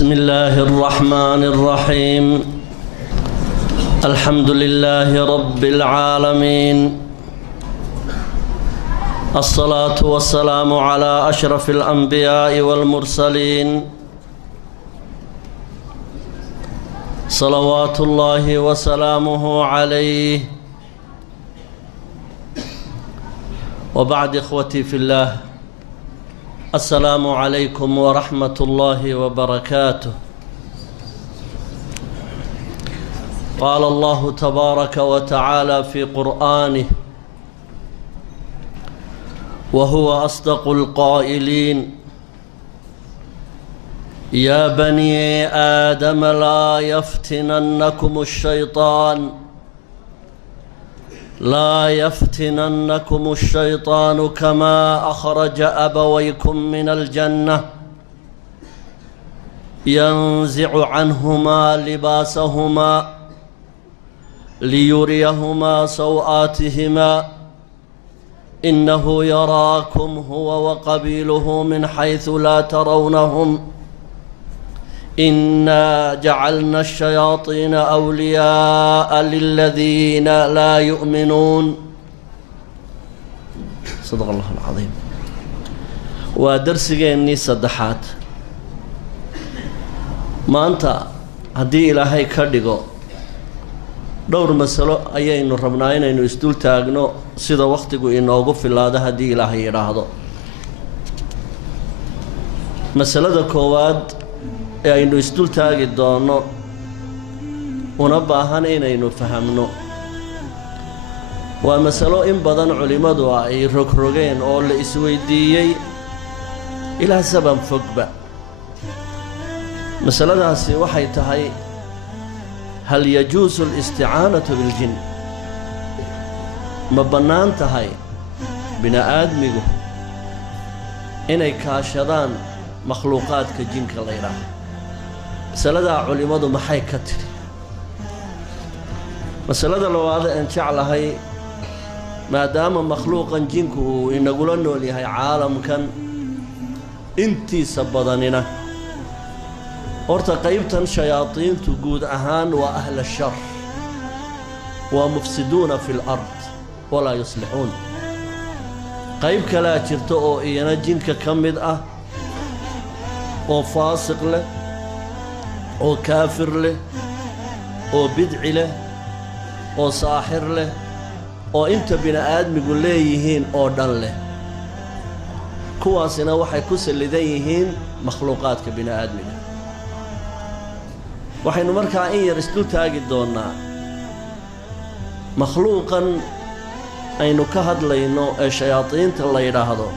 بسم الله الرحمن الرحيم. الحمد لله رب العالمين، الصلاة والسلام على أشرف الأنبياء والمرسلين، صلوات الله وسلامه عليه. وبعد إخوتي في الله، السلام عليكم ورحمة الله وبركاته. قال الله تبارك وتعالى في قرآنه: وهو أصدق القائلين: يا بني آدم لا يفتننكم الشيطان كما أخرج أبويكم من الجنة ينزع عنهما لباسهما ليريهما سوآتهما إنه يراكم هو وقبيله من حيث لا ترونهم إنا جعلنا الشياطين أولياء للذين لا يؤمنون. صدق الله العظيم. ودرسيني صدحات ما أنت هدي إلهي كردقو dhowr masalo ayaynu rabnaa inaynu isdul taagno sida waqtigu inoogu filaado haddii ilaahay yidhaahdo. masalada koowaad ee aynu isdul taagi doono una baahan inaynu fahamno waa masalo in badan culimmadu ay rogrogeen oo la isweydiiyey ilaa saban fogba. masaladaasi waxay tahay: هل يجوز الاستعانة بالجن؟ ما بنانتهاي بنا آدميغو إنay kaashadaan makhluuqaadka jinka la yidhaaho. masaladaa culimmadu maxay ka tiri? masalada labaad aan jeclahay, maadaama makhluuqan jinku uu inagula nool yahay caalamkan intiisa badanina, horta qaybtan shayaadiintu guud ahaan waa ahla shar, waa mufsiduuna fi lard walaa yuslixuun. qayb kalaa jirta oo iyana jinka ka mid ah oo faasiq leh, oo kaafir leh, oo bidci leh, oo saaxir leh, oo inta bini-aadmigu leeyihiin oo dhan leh. kuwaasina waxay ku sallidan yihiin makhluuqaadka bini-aadmiga. waxaynu markaa in yar isdul taagi doonnaa makhluuqan aynu ka hadlayno ee shayaadiinta la yidhaahdo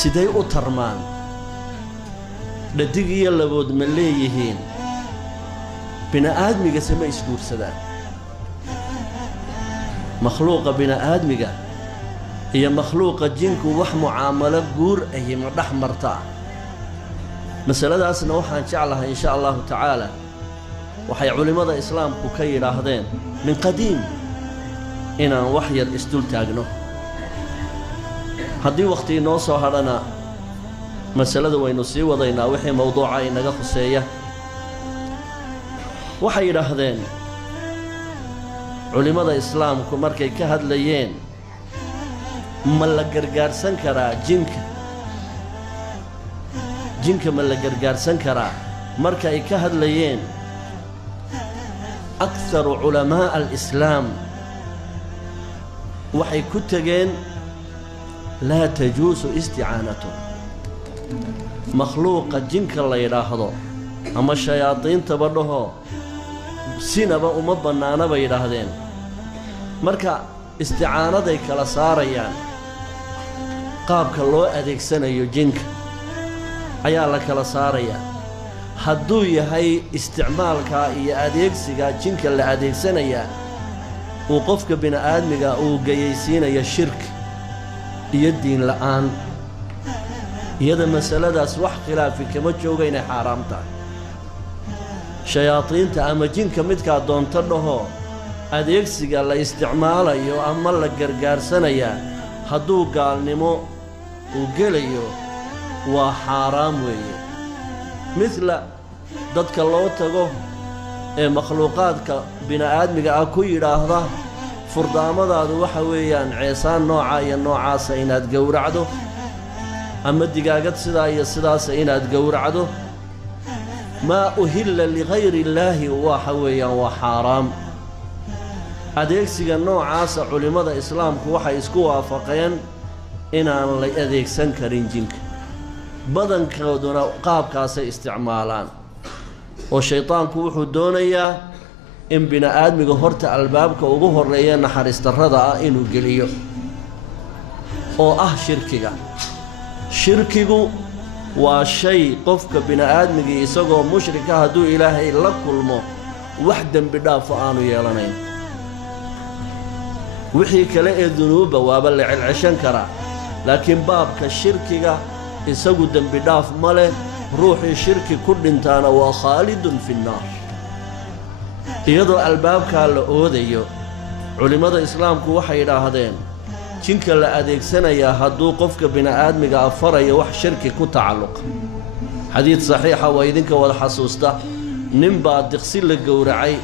siday u tarmaan, dhadig iyo labood ma leeyihiin, bini-aadmigase ma isguursadaan. makhluuqa bini-aadmiga iyo makhluuqa jinku wax mucaamalo guur ahi ma dhex martaa? masaladaasna waxaan jeclahay insha allahu tacaala waxay culimmada islaamku ka yidhaahdeen min qadiim inaan wax yar isdul taagno. haddii wakhti inoo soo hadhana masalada waynu sii wadaynaa wixii mowduuca inaga khuseeya. waxay yidhaahdeen culimmada islaamku markay ka hadlayeen ma la gargaarsan karaa jinka ma la gargaarsan karaa, marka ay ka hadlayeen akharu culamaa alislaam waxay ku tegeen laa tajuusu isticaanatu. makhluuqa jinka la yidhaahdo ama shayaadiintaba dhaho sinaba uma bannaana bay yidhaahdeen. marka isticaanaday kala saarayaan, qaabka loo adeegsanayo jinka ayaa la kala saarayaa. hadduu yahay isticmaalka iyo adeegsiga jinka la adeegsanayaa uu qofka bini-aadmiga uu geyaysiinayo shirki iyo diin la'aan, iyada masaladaas wax khilaafi kama jooga inay xaaraam tahay. shayaadiinta ama jinka midkaa doonto dhaho adeegsiga la isticmaalayo ama la gargaarsanayaa hadduu gaalnimo uu gelayo waa xaaraam weeye. مثل dadka loo tago ee makhluuqaadka bini'aadmiga ah ku yidhaahda furdaamadaadu waxa weeyaan ceesaan nooca iyo noocaasa inaad gowracdo ama digaagad sidaa iyo sidaasa inaad gowracdo maa uhilla ligayri illaahi waxa weeyaan waa xaaraam adeegsiga noocaasa culimmada islaamku waxay isku waafaqeen inaan la adeegsan karin jinka badankooduna qaabkaasay isticmaalaan oo shaydaanku wuxuu doonayaa in bini'aadmiga horta albaabka ugu horreeya naxariistarrada ah inuu geliyo oo ah shirkiga shirkigu waa shay qofka bini'aadmigii isagoo mushrika hadduu ilaahay la kulmo wax dembi dhaafo aanu yeelanayn wixii kale ee dunuubba waaba la celceshan karaa laakiin baabka shirkiga isagu dembi dhaaf ma leh ruuxii shirki ku dhintaana waa khaalidun fi nnaar iyadoo albaabkaa la oodayo culimmada islaamku waxay yidhaahdeen jinka la adeegsanayaa hadduu qofka bini'aadmiga afarayo wax shirki ku tacalluqa xadiid saxiixa waa idinka wada xasuusta nin baa diqsi la gowracay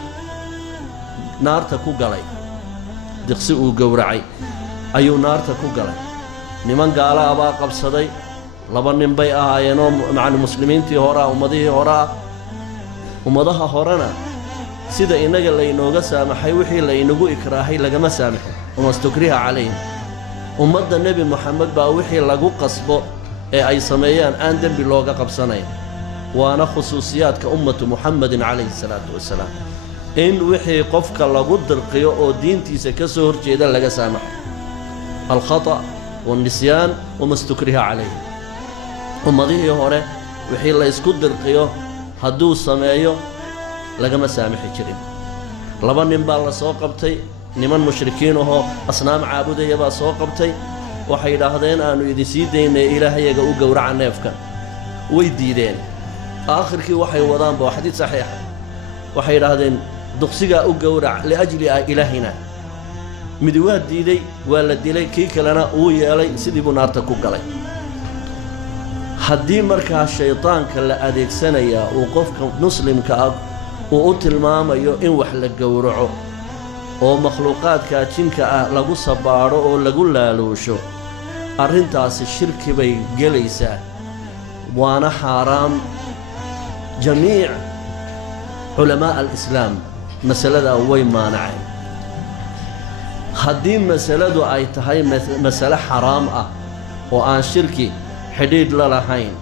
naarta ku galay diqsi uu gowracay ayuu naarta ku galay niman gaala ah baa qabsaday laba nin bay ahaayeenoo macni muslimiintii hore ah ummadihii hore ah ummadaha horena sida inaga laynooga saamaxay wixii laynagu ikraahay lagama saamaxin wamastukriha calayhim ummadda nebi moxamed baa wixii lagu qasbo ee ay sameeyaan aan dembi looga qabsanayn waana khusuusiyaadka ummatu muxamedin calayhi salaatu wasalaam in wixii qofka lagu dirqiyo oo diintiisa ka soo horjeeda laga saamaxo alkhata' waannisyaan wamastukriha calayhim ummadihii hore wixii la ysku dirqiyo hadduu sameeyo lagama saamixi jirin laba nin baa la soo qabtay niman mushrikiin ahoo asnaam caabudaya baa soo qabtay waxay yidhaahdeen aannu idinsii daynay ilaahayaga u gowraca neefkan way diideen aakhirkii waxay wadaanba waa xadiid saxiixa waxay yidhaahdeen duqsigaa u gowrac liajli ilaahina midi waa diiday waa la dilay kii kalena uu yeelay sidii buu naarta ku galay haddii markaa shaydaanka la adeegsanayaa uu qofka muslimka ah uu u tilmaamayo in wax la gowraco oo makhluuqaadkaa jinka ah lagu sabaadho oo lagu laaluusho arrintaasi shirki bay gelaysaa waana xaaraam jamiic culamaa alislaam masaladaa way maanaceen haddii masaladu ay tahay masale xaraam ah oo aan shirki xidhiidh la lahayn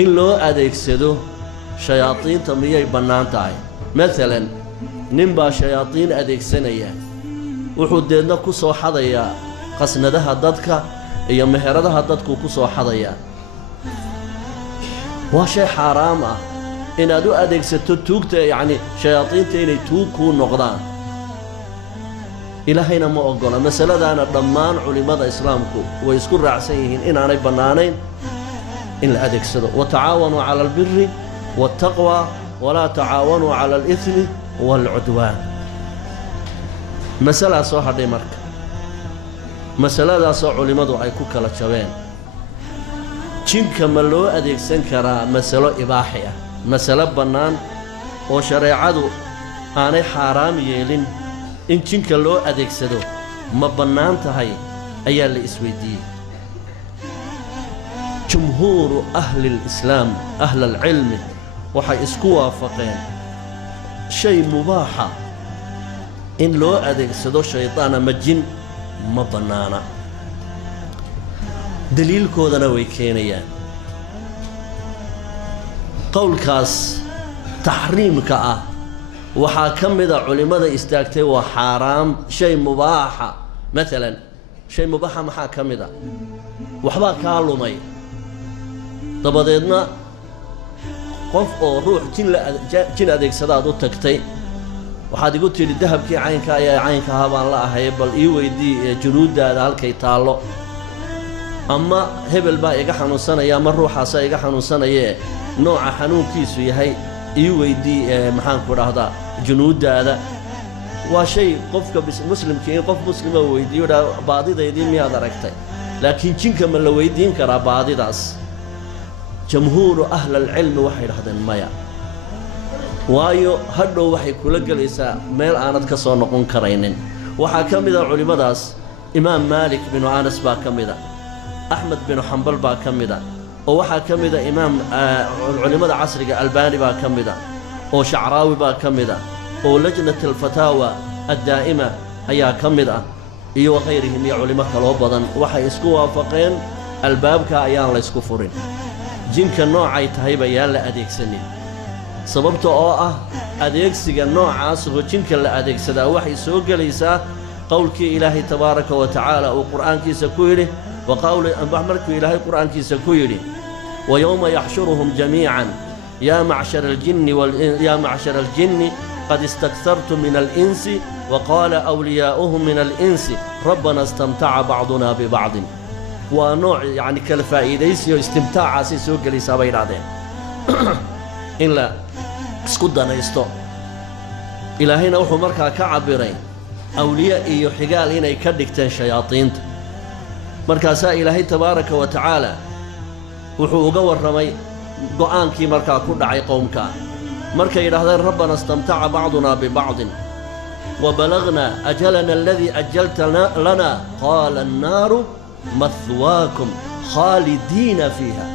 in loo adeegsado shayaadiinta miyay bannaan tahay maalan nin baa shayaadiin adeegsanaya wuxuu deedna ku soo xadayaa qasnadaha dadka iyo meheradaha dadkuu ku soo xadayaa waa shay xaaraam ah inaad u adeegsato tuugta yacni shayaadiinta inay tuug kuu noqdaan ilaahayna ma oggola masaladaana dhammaan culimmada islaamku way isku raacsan yihiin inaanay bannaanayn in la adeegsado watacaawanuu cala albiri waataqwa walaa tacaawanuu cala alihmi waalcudwaan masalaa soo hadhay marka masaladaasoo culimmadu ay ku kala jabeen jinka ma loo adeegsan karaa masalo ibaaxi ah masalo bannaan oo shareecadu aanay xaaraam yeelin in jinka loo adeegsado ma bannaan tahay ayaa la isweydiiyey jumhuuru ahlilislaam ahlalcilmi waxay isku waafaqeen shay mubaaxa in loo adeegsado shaydaan ama jin ma bannaana daliilkoodana way keenayaan qowlkaas taxriimka ah waxaa ka mida culimmada istaagtay waa xaaraam shay mubaaxa maalan shay mubaaxa maxaa ka mid a waxbaa kaa lumay dabadeedna qof oo ruux jin adeegsadaad u tagtay waxaad igu tidhi dahabkii caynka ayaa caynkaha baan la ahay bal ii weydii junuuddaada halkay taallo ama hebel baa iga xanuunsanaya ama ruuxaasaa iga xanuunsanayee nooca xanuunkiisu yahay ii weydii maxaanku dhahdaa junuuddaada waa shay qofka muslimkii in qof muslima weydiiyo dhaa baadidaydii miyaad aragtay laakiin jinka ma la weydiin karaa baadidaas jamhuuru ahli alcilmi waxay dhahdeen maya waayo hadhow waxay kula gelaysaa meel aanad ka soo noqon karaynin waxaa ka mid a culimmadaas imaam maalik binu anas baa ka mid a axmed binu xambal baa ka mid a oo waxaa ka mid a imaam culimmada casriga albaani baa ka mid a oo shacraawi baa ka mid a oo lajnat alfataawa addaa'ima ayaa ka mid ah iyo wakayrihim iyo culimo kaloo badan waxay isku waafaqeen albaabka ayaan laysku furin jinka noocay tahayba yaan la adeegsanin sababta oo ah adeegsiga noocaas oo jinka la adeegsadaa waxay soo gelaysaa qowlkii ilaahay tabaaraka wa tacaala uu qur'aankiisa ku yidhi markuu ilaahay qur'aankiisa ku yidhi ويوم يحشرهم جميعا يا معشر الجن قد استكثرتم من الإنس وقال أولياؤهم من الإنس ربنا استمتع بعضنا ببعض ونوع يعني كالفائديس استمتاع عسي سوق لسابين عدين إلا اسكدنا يستو إلى هنا وحو مركا كعبرين أولياء يحقال هنا يكدكتين شياطين مركا سا إلهي تبارك وتعالى وحو قور رمي قوانكي مركا كدعي قومكا مركا يرهدين ربنا استمتع بعضنا ببعض وبلغنا أجلنا الذي أجلت لنا قال النار مثواكم خالدين فيها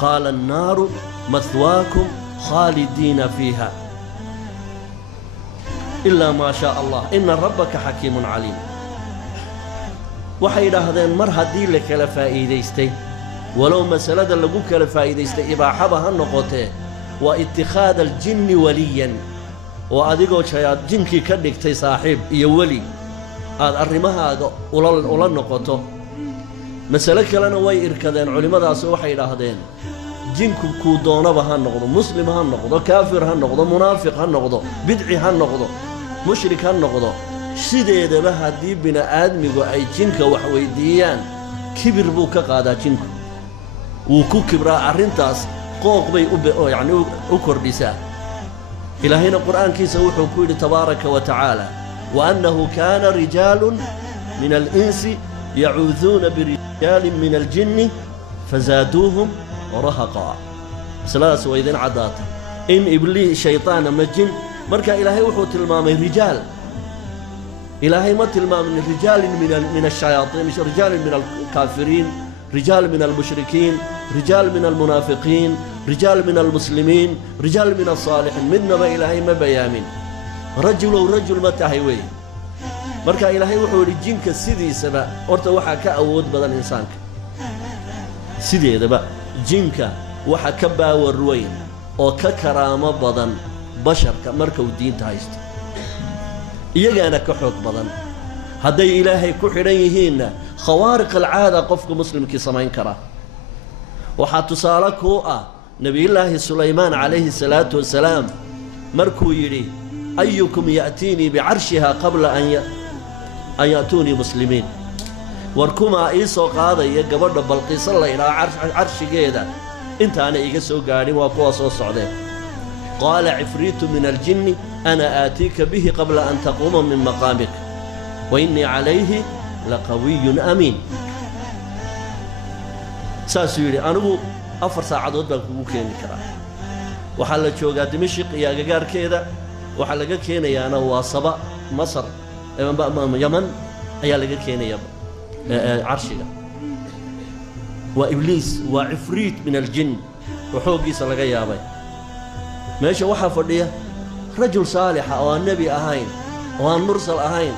قال النار مثواكم خالدين فيها إلا ما شاء الله إن ربك حكيم عليم وحي هذين مرها دي لك لفائديستي ولو مسألة لقوك لفائديستي إباحبها النقطة واتخاذ الجن وليا وأديقو شياد جنكي كدك تي صاحب يولي هذا الرمها هذا ولا النقطة مسألة لنا وي إركدين علماء سوحي هذين جنكو كودونا بهالنقطة مسلم هالنقطة كافر هالنقطة منافق هالنقطة بدعي هالنقطة مشرك هالنقطة سيدي بها دي بنا آدمي أي جنك وحويديان كبر بوكا قادا جنكو وكو كبرا أرنتاس قوق بي يعني أكر بساه إلى هنا القرآن كيس وحو كل تبارك وتعالى وأنه كان رجال من الإنس يعوذون برجال من الجن فزادوهم رهقا سلاس وإذن عدات إن إبليس شيطان مجن مركا إلهي وحو تلمامي رجال إلهي ما تلمامي رجال من الشياطين مش رجال من الكافرين رجال من المشركين رجال من المنافقين رجال من المسلمين رجال من الصالحين منا ما إلهي ما بيامين رجل ورجل ما تهيوي مركا إلهي وحو الجنك سيدي سبا أرتا وحا كأود بدل إنسانك سيدي دبا جنك وحا كبا والروين أو ككرامة بدن بشر كمركا والدين تهيست إيجانا كحوك بدن هدي إلهي كحريهين خوارق العادة قفك مسلم كي سمين كرا وحاتو سالك هو نبي الله سليمان عليه الصلاة والسلام مركو يري أيكم يأتيني بعرشها قبل أن يأتوني مسلمين وركما إيسو قاضي يقبر بلقيس الله إلى عرش جيدا انت أنا إيقسو قاني وقوصو الصعودين قال عفريت من الجن أنا آتيك به قبل أن تقوم من مقامك وإني عليه لقوي أمين ساسيري أنا أفر ساعات بان كيني كرا وحلا جوجا دمشق يا جار كذا وحلا كيني يا أنا وصبا مصر يمن يا لقى كيني يا عرشنا وإبليس وعفريت من الجن وحوقي سلقا يا أبي ماشي وحفرديه رجل صالح أو النبي أهين أو المرسل أهين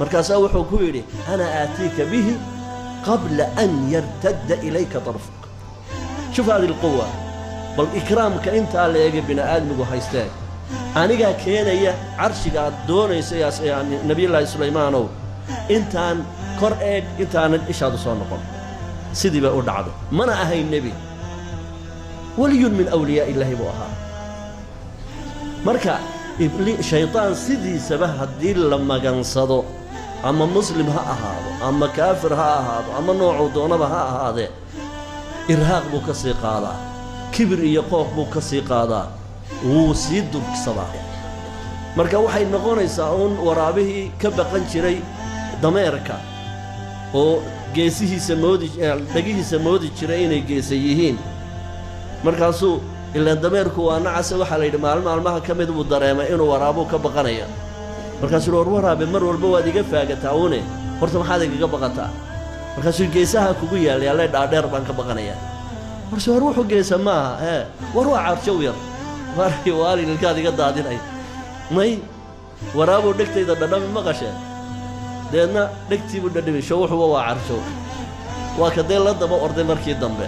مركز أوحو كويري أنا آتيك به قبل أن يرتد إليك طرفك شوف هذه القوة بالإكرام كأنت على يجب بنا آدم وحيستاك أنا جا كينا يا عرشي قاعد دون يسياس يعني نبي الله سليمان أنت عن قرآن أنت عن إشهاد صانقون سيدي بقول عضو من أهين النبي ولي من أولياء الله بوها مركا شيطان سيدي سبه الدين لما قنصدو أما مسلم ها هذا أما كافر ها هذا أما نوع دونه ها هذا إرهاق بكسي قادا كبر يقوق بكسي قادا وسيد بكسبا مركا وحي نقول يساون ورابه كبقن شري دميركا geesihiisa moodi dhagihiisa moodi jiray inay geesayihiin markaasuu ilaa dameerku waa nacas waxa la yidhi maalmaha ka mid uu dareemay inuu waraabo ka baqanayo markaasuu waraabe mar walba waad iga faagataa une horta maxaad iga baqataa markaasuu geesaha kugu yaalay dhaadheer baan ka baqanayaa markaasuu war wuxuu geesa maaha war waa carshow yar markii waali ilkaad iga daadinay may waraabo dhegtayda dhadhami maqashee deedna dhegtiibu dhadhamisho wuxuu waa carshow waa ka dee la daba orday markii dambe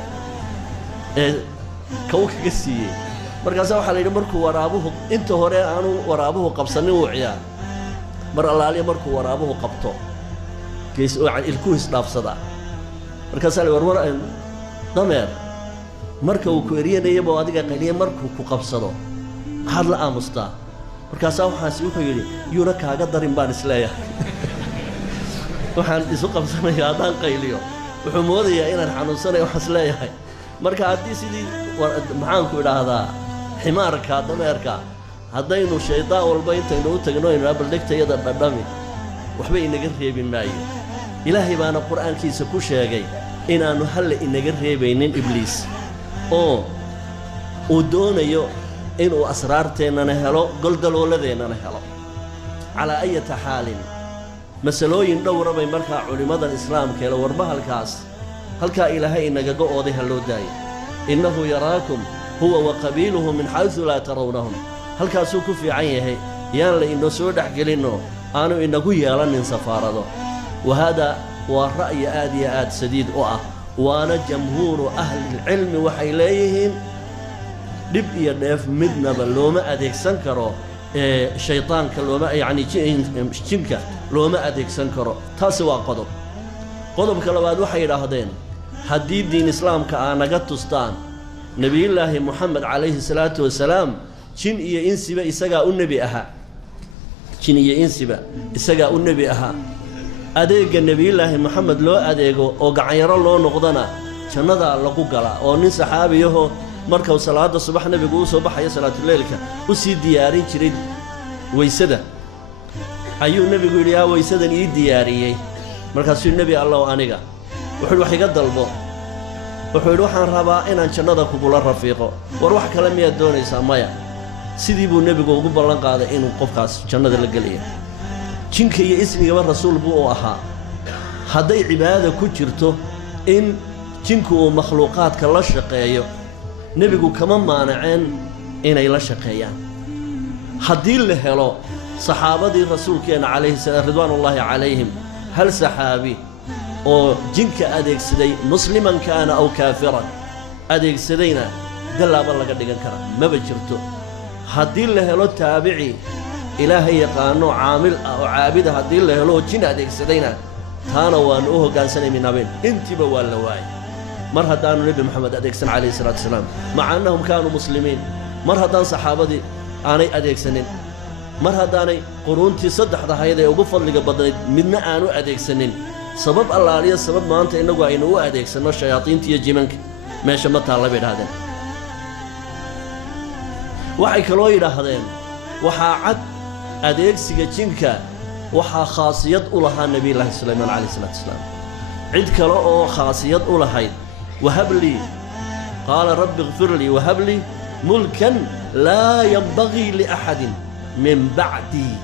kaw kaga siiyey markaasa waxaa la yidhi markuu waraabuhu inta hore aanu waraabuhu qabsanin uu ciyaar mar allaaliya markuu waraabuhu qabto gees oo ilkuhu isdhaafsada markaasaa la warwar dameer marka uu ku eryanayaba adiga qaliya markuu ku qabsado maxaad la aamustaa markaasaa waxaasi wuxuu yidhi yuuna kaaga darin baan isleeyahay waxaan isu qabsanayo haddaan qayliyo wuxuu moodayaa inaan xanuunsanayo waxaan isleeyahay marka haddii sidii maxaanku idhaahdaa ximaarka dameerka haddaynu shaydaan walba intaynu u tagno inaa baldhegtayada dhadhami waxba inaga reebi maayo ilaahay baana qur'aankiisa ku sheegay inaannu halle inaga reebaynin ibliis oo uu doonayo inuu asraarteennana helo goldaloolladeennana helo calaa ayata xaalin masalooyin dhowra bay markaa culimmadan islaamka hele warbahalkaas halkaa ilaahay inagaga ooday ha loo daayo innahu yaraakum huwa wa qabiiluhu min xaysu laa tarawnahum halkaasuu ku fiican yahay yaan la inoo soo dhex gelinno aanu inagu yeelanin safaarado wahaadaa waa ra'yi aad iyo aad sadiid u ah waana jamhuuru ahlilcilmi waxay leeyihiin dhib iyo dheef midnaba looma adeegsan karo shaydaanka looma yacni jinka looma adeegsan karo taasi waa qodob qodobka labaad waxay yidhaahdeen haddii diin islaamka aa naga tustaan nebiyullaahi moxamed calayhi salaatu wasalaam jin iyo insiba isagaa u nebi ahaa jin iyo insiba isagaa u nebi ahaa adeegga nebiyullaahi moxamed loo adeego oo gacanyaro loo noqdana jannadaa lagu galaa oo nin saxaabiyahoo markuu salaadda subax nebigu u soo baxayo salaatuleylka u sii diyaarin jiray weysada ayuu nebigu yidhi yaa weysadan ii diyaariyey markaasuu nebi allow aniga wuxuu wax iga dalbo wuxuu yidhi waxaan rabaa inaan jannada kugula rafiiqo war wax kale miyaad doonaysaa maya sidii buu nebigu ugu ballan qaaday inuu qofkaas jannada la gelaya jinka iyo ismigaba rasuul buu u ahaa hadday cibaadada ku jirto in jinku uu makhluuqaadka la shaqeeyo nebigu kama maanaceen inay la shaqeeyaan haddii la helo saxaabadii rasuulkeenna calayhi salaam ridwaanullaahi calayhim hal saxaabi oo jinka adeegsaday musliman kaana aw kaafiran adeegsadayna gallaaba laga dhigan kara maba jirto haddii la helo taabici ilaahay yaqaano caamil ah oo caabida haddii la helo oo jin adeegsadayna taana waanu u hoggaansanaynaabeen intiiba waa la waayay mar haddaanu nebi moxamed adeegsan calayhi salaatu wasalaam maca annahum kaanuu muslimiin mar haddaan saxaabadii aanay adeegsanin mar haddaanay quruuntii saddexda hayd ee ugu fadliga badnayd midna aanu adeegsanin sabab allaaliya sabab maanta innagu aynu u adeegsanno shayaadiinta iyo jimanka meesha ma taalla bay idhahdeen waxay kaloo yidhaahdeen waxaa cad adeegsiga jinka waxaa khaasiyad u lahaa nebiyullaahi sulaymaan calayhi salaatu wasalaam cid kale oo khaasiyad u lahayd wahab lii qaala rabbi ikfir lii wahab lii mulkan laa yanbagii liaxadin min bacdii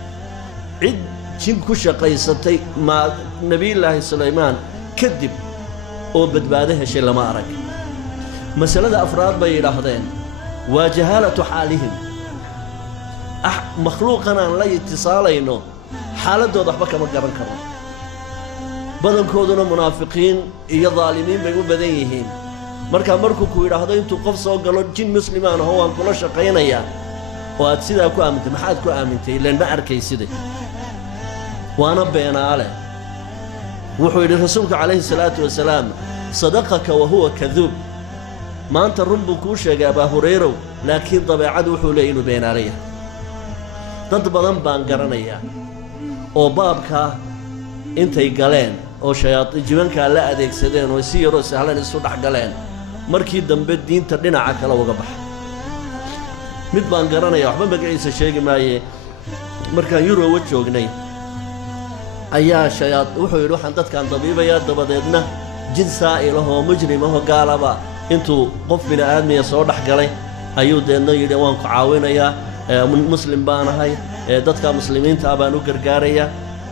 cid jin ku shaqaysatay maa nebiyullaahi sulaymaan kadib oo badbaado heshay lama arag masalada afraad bay yidhaahdeen waa jahaalatu xaalihim makhluuqan aan la itisaalayno xaaladdooda waxba kama garan karno badankooduna munaafiqiin iyo daalimiin bay u badan yihiin markaa markuu ku yidhaahdo intuu qof soo galo jin muslimaan aho waan kula shaqaynayaa oo aad sidaa ku aamintay maxaad ku aamintay ilaan ma arkayside waana beenaale wuxuu yidhi rasuulku calayhi salaatu wasalaam sadaqaka wa huwa kaduub maanta run buu kuu sheegay abaa hurayrow laakiin dabeecadu wuxuu leeyay inuu beenaale yahay dad badan baan garanayaa oo baabkaa intay galeen oo jimankaa la adeegsadeen oo si yaroo sahlan isu dhex galeen markii dambe diinta dhinaca kale uga baxay mid baan garanaya waxba magaciisa sheegi maaye markaan yuroba joognay ayaa wuxuu yidhi waxaan dadkaan dabiibayaa dabadeedna jid saa'ilahoo mujrimahoo gaalaba intuu qof bini aadmiya soo dhex galay ayuu deedna yidhi waan ku caawinayaa muslim baan ahay dadka muslimiinta ah baan u gargaarayaa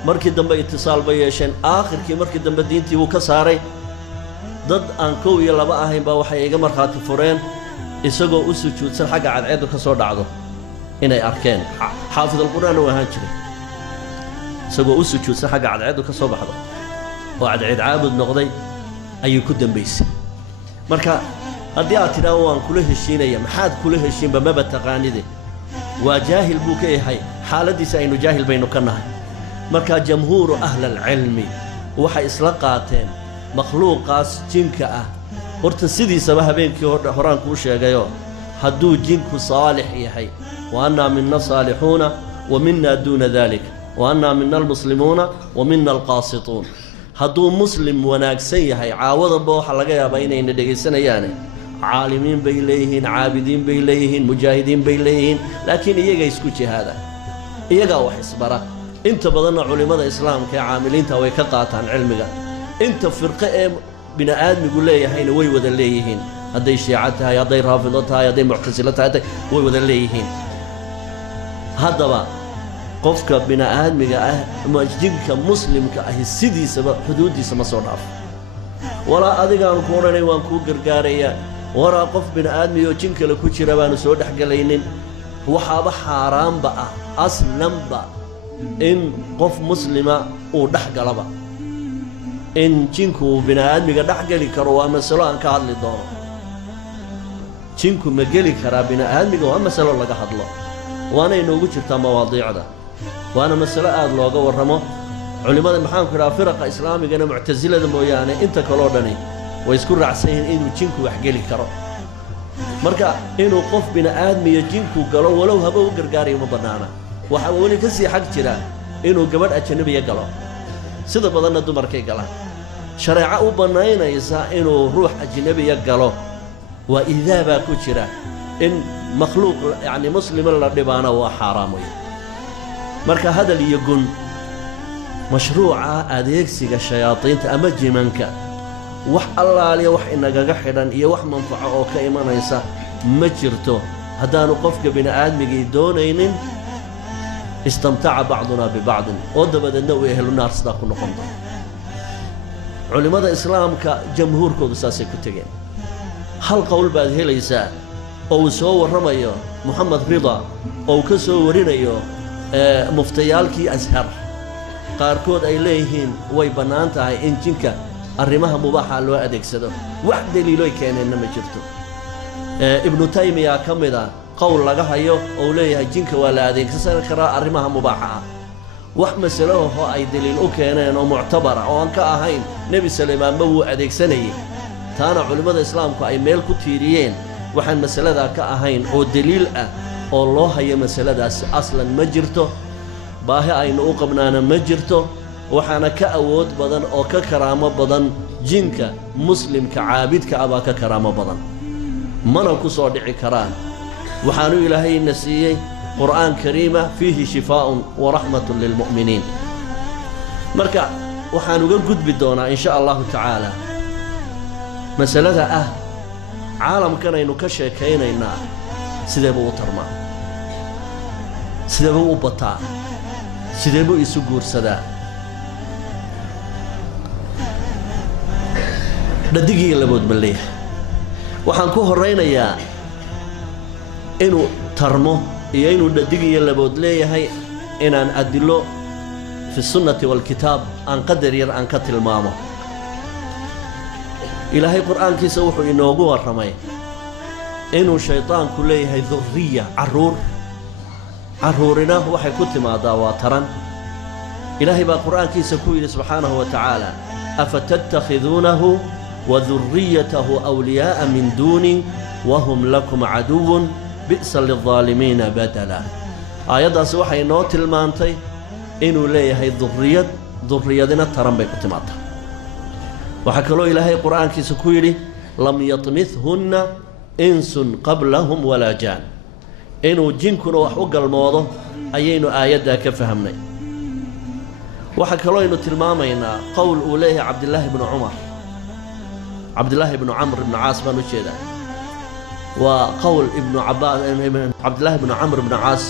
markii dambe itisaal bay yeesheen aakhirkii markii dambe diintii wuu ka saaray dad aan 1 iyo 2 ahayn baa waxay iga markhaati fureen isagoo u sujuudsan xagga cadceeddu ka soo dhacdo inay arkeen xaafid alqur'aan uu ahaan jiray isagoo u sujuudsan xagga cadceeddu ka soo baxdo oo cadceed caabud noqday ayuu ku dambaysay marka haddii aad tidhaahdo waan kula heshiinaya maxaad kula heshiinba maba taqaanide waa jaahil buu ka yahay xaaladdiisa aynu jaahil baynu ka nahay marka jamhuuru ahlalcilmi waxay isla qaateen makhluuqaas jinka ah horta sidiisaba habeenkii horaan kuu sheegayo hadduu jinku saalix yahay wa annaa minna saalixuuna wa minna duuna dalik wa annaa minna almuslimuuna wa minna alqaasituun hadduu muslim wanaagsan yahay caawadanba waxaa laga yaabaa inayna dhegaysanayaane caalimiin bay leeyihiin caabidiin bay leeyihiin mujaahidiin bay leeyihiin laakiin iyaga isku jihaada iyagaa wax isbara inta badanna culimmada islaamka ee caamiliinta way ka qaataan cilmiga inta firqe ee bini aadmigu leeyahayna way wada leeyihiin hadday shiico tahay hadday raafido tahay hadday muctasilo tahay way wada leeyihiin haddaba qofka bini aadmiga ah ama jinka muslimka ahi sidiisaba xuduuddiisa ma soo dhaafo walaa adigaan ku odhanay waan kuu gargaarayaa waraa qof bini aadmiyo jin kale ku jira baanu soo dhexgelaynin waxaaba xaaraanba ah aslanba in qof muslima uu dhex galaba in jinku uu bini aadmiga dhex geli karo waa masalo aan ka hadli doono jinku ma geli karaa bini aadmiga waa masalo laga hadlo waana inoogu jirtaa mawaadiicda waana masalo aad looga warramo culimmada maxaanku idhaha firaqa islaamigana muctasilada mooyaane inta kaloo dhani way isku raacsan yihiin inuu jinku wax geli karo marka inuu qof bini aadmiyo jinku galo walow haba u gargaarayo ma bannaana waxaa weli ka sii xag jira inuu gabadh ajanabiya galo sida badanna dumarkay galaan shareeco u bannaynaysa inuu ruux ajnabiya galo waa iidaa baa ku jira in makhluuq yacni muslima la dhibaana waa xaaraamoy marka hadal iyo gun mashruuca adeegsiga shayaadiinta ama jimanka wax allaaliya wax inagaga xidhan iyo wax manfaco oo ka imanaysa ma jirto haddaanu qofka bini aadmigii doonaynin istamtaca bacdunaa bibacdin oo dabadeedna uu ehlu naar sidaa ku noqon doono culimmada islaamka jamhuurkoodu saasay ku tegeen hal qowl baad helaysaa oo uu soo warramayo moxamed rida oo uu ka soo warinayo muftayaalkii ashar qaarkood ay leeyihiin way bannaan tahay in jinka arrimaha mubaaxa loo adeegsado wax daliiloy keeneenna ma jirto ibnu taymiya ka mid a qowl laga hayo oo leeyahay jinka waa la adeegsan karaa arrimaha mubaaxa ah wax masalaho ay daliil u keeneen oo muctabara oo aan ka ahayn nebi saleymaanba wuu adeegsanayay taana culimmada islaamku ay meel ku tiiriyeen waxaan masaladaa ka ahayn oo daliil ah oo loo hayo masaladaas aslan ma jirto baahi aynu u qabnaana ma jirto waxaana ka awood badan oo ka karaamo badan jinka muslimka caabidka ah baa ka karaamo badan mana ku soo dhici karaan waxaanu ilaahayna siiyey qur'aan kariima fiihi shifaa'un wa raxmatun lilmu'miniin marka waxaan uga gudbi doonaa in sha allahu tacaala masalada ah caalamkan aynu ka sheekaynaynaa sidee buu u tarmaa sidee buu u bataa sidee buu isu guursadaa dhadigii labood ma leeyahay waxaan ku horraynayaa inuu tarmo iyo inuu dhadig iyo labood leeyahay inaan adilo fi sunnati waalkitaab aan qadar yar aan ka tilmaamo ilaahay qur'aankiisa wuxuu inoogu warramay inuu shaydaanku leeyahay durriya carruurina waxay ku timaadaa waa taran ilaahay baa qur'aankiisa ku yidhi subxaanahu wa tacaala afatattakhiduunahu wa durriyatahu awliyaa'a min duuni wahum lakum caduwun bi'sa lilظaalimiina badala aayaddaasi waxay noo tilmaantay inuu leeyahay durriyadina taran bay ku timaadaa waxaa kaloo ilaahay qur'aankiisa ku yidhi lam yatmithunna insun qablahum walaa jaan inuu jinkuna wax u galmoodo ayaynu aayaddaa ka fahamnay waxa kaloo aynu tilmaamaynaa qowl uu leeyahay cabdillaahi ibnu cumar cabdillaahi ibnu camr ibnu caas baan u jeedaa waa qowl ibnu cabbaas cabdillaahi ibnu camr ibnu caas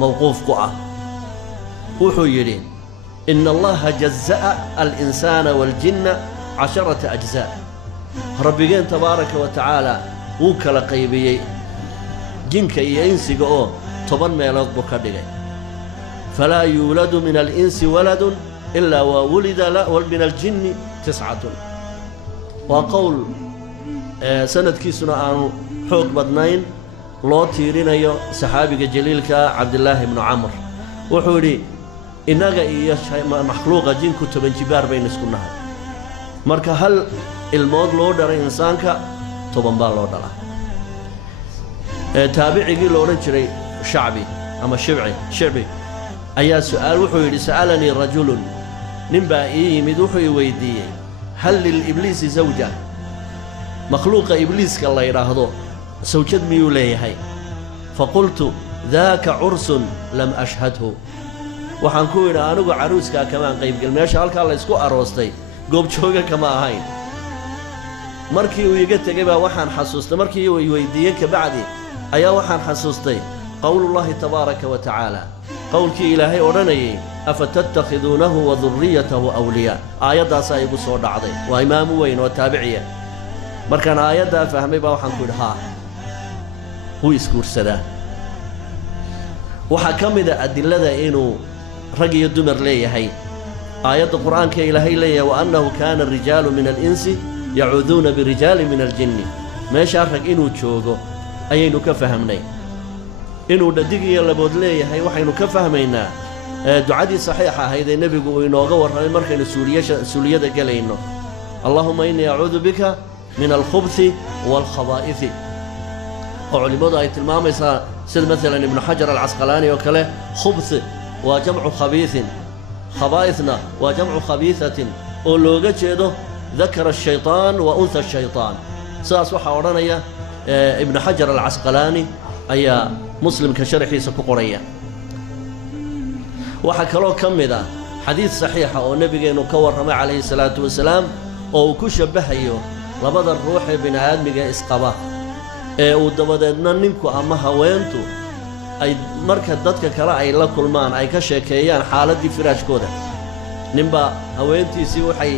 mawquuf ku ah wuxuu yidhi إن الله جزأ الإنسان والجن 10 أجزاء ربنا تبارك وتعالى وكل قيبي جنك ينسي أو طبعا ما يلطبك دقي فلا يولد من الإنس ولد إلا وولد من الجن 9 وقول سند كيسنا عن حوق بدنين لا تيرين يا صحابي جليل عبد الله بن عمرو وحوري inaga iyo makhluuqa jinku 10 jibaar bayna isku nahay marka hal ilmood loo dharay insaanka 10 baa loo dhalaa taabicigi loo oran jiray shacbi ama shibci ayaa su'aal wuxuu yiri sa'alani rajulun nimba yimid wuxuu weydiiyay hal lil ibliisi zawja makhluuqa ibliiska la yiraahdo zawjad miyuu leeyahay faqultu dhaaka ursun lam ashhadhu waxaan ku yidhi anigu caruuska kamaan qaybgal meesha halkaa la isku aroostay goob jooga kama ahayn markii uu iga tagay baa waxaan xasuustay markii uu weydiiyay ka bacdi ayaa waxaan xasuustay qowlullaahi tabaaraka wa tacaala qowlkii ilaahay odhanayay afatattakhiduunahu wa dhurriyyatahu awliyaa aayaddaas ay igu soo dhacday waa imaam weyn oo taabiciya markaan aayaddaa fahmay baa waxaan ku yidhi haa wuu isguursadaa waxaa ka mid a adillada inuu rag iyo dumar leeyahay aayadda qur'aanka ilaahay leeyahay wa annahu kaana rijaalu min al-insi yacuuduuna birijaali min al-jinni meeshaa rag inuu joogo ayaynu ka fahmnay inuu dhadig iyo labood leeyahay waxaynu ka fahmaynaa ducadii saxiixa ahayd ee nebigu uu inooga warramay markaynu suuliyada gelayno allahumma innii acuudu bika min alkhubthi waalkhabaa'ithi oo culimmadu ay tilmaamaysaa sida maalan ibnu xajar alcasqalaani oo kale khubth waa jamcu khabiithin khabaa'ithna waa jamcu khabiithatin oo looga jeedo dakara ashaytaan wa unha ashaytaan sidaas waxaa odhanaya ibnu xajar alcasqalaani ayaa muslimka sharxiisa ku qoraya waxaa kaloo ka mid ah xadiid saxiixa oo nebigeennu ka warramay calayhi salaatu wasalaam oo uu ku shabbahayo labada ruux ee bini aadmiga isqaba ee uu dabadeedna ninku ama haweentu ay marka dadka kale ay la kulmaan ay ka sheekeeyaan xaaladdii firaashkooda ninbaa haweentiisii waxay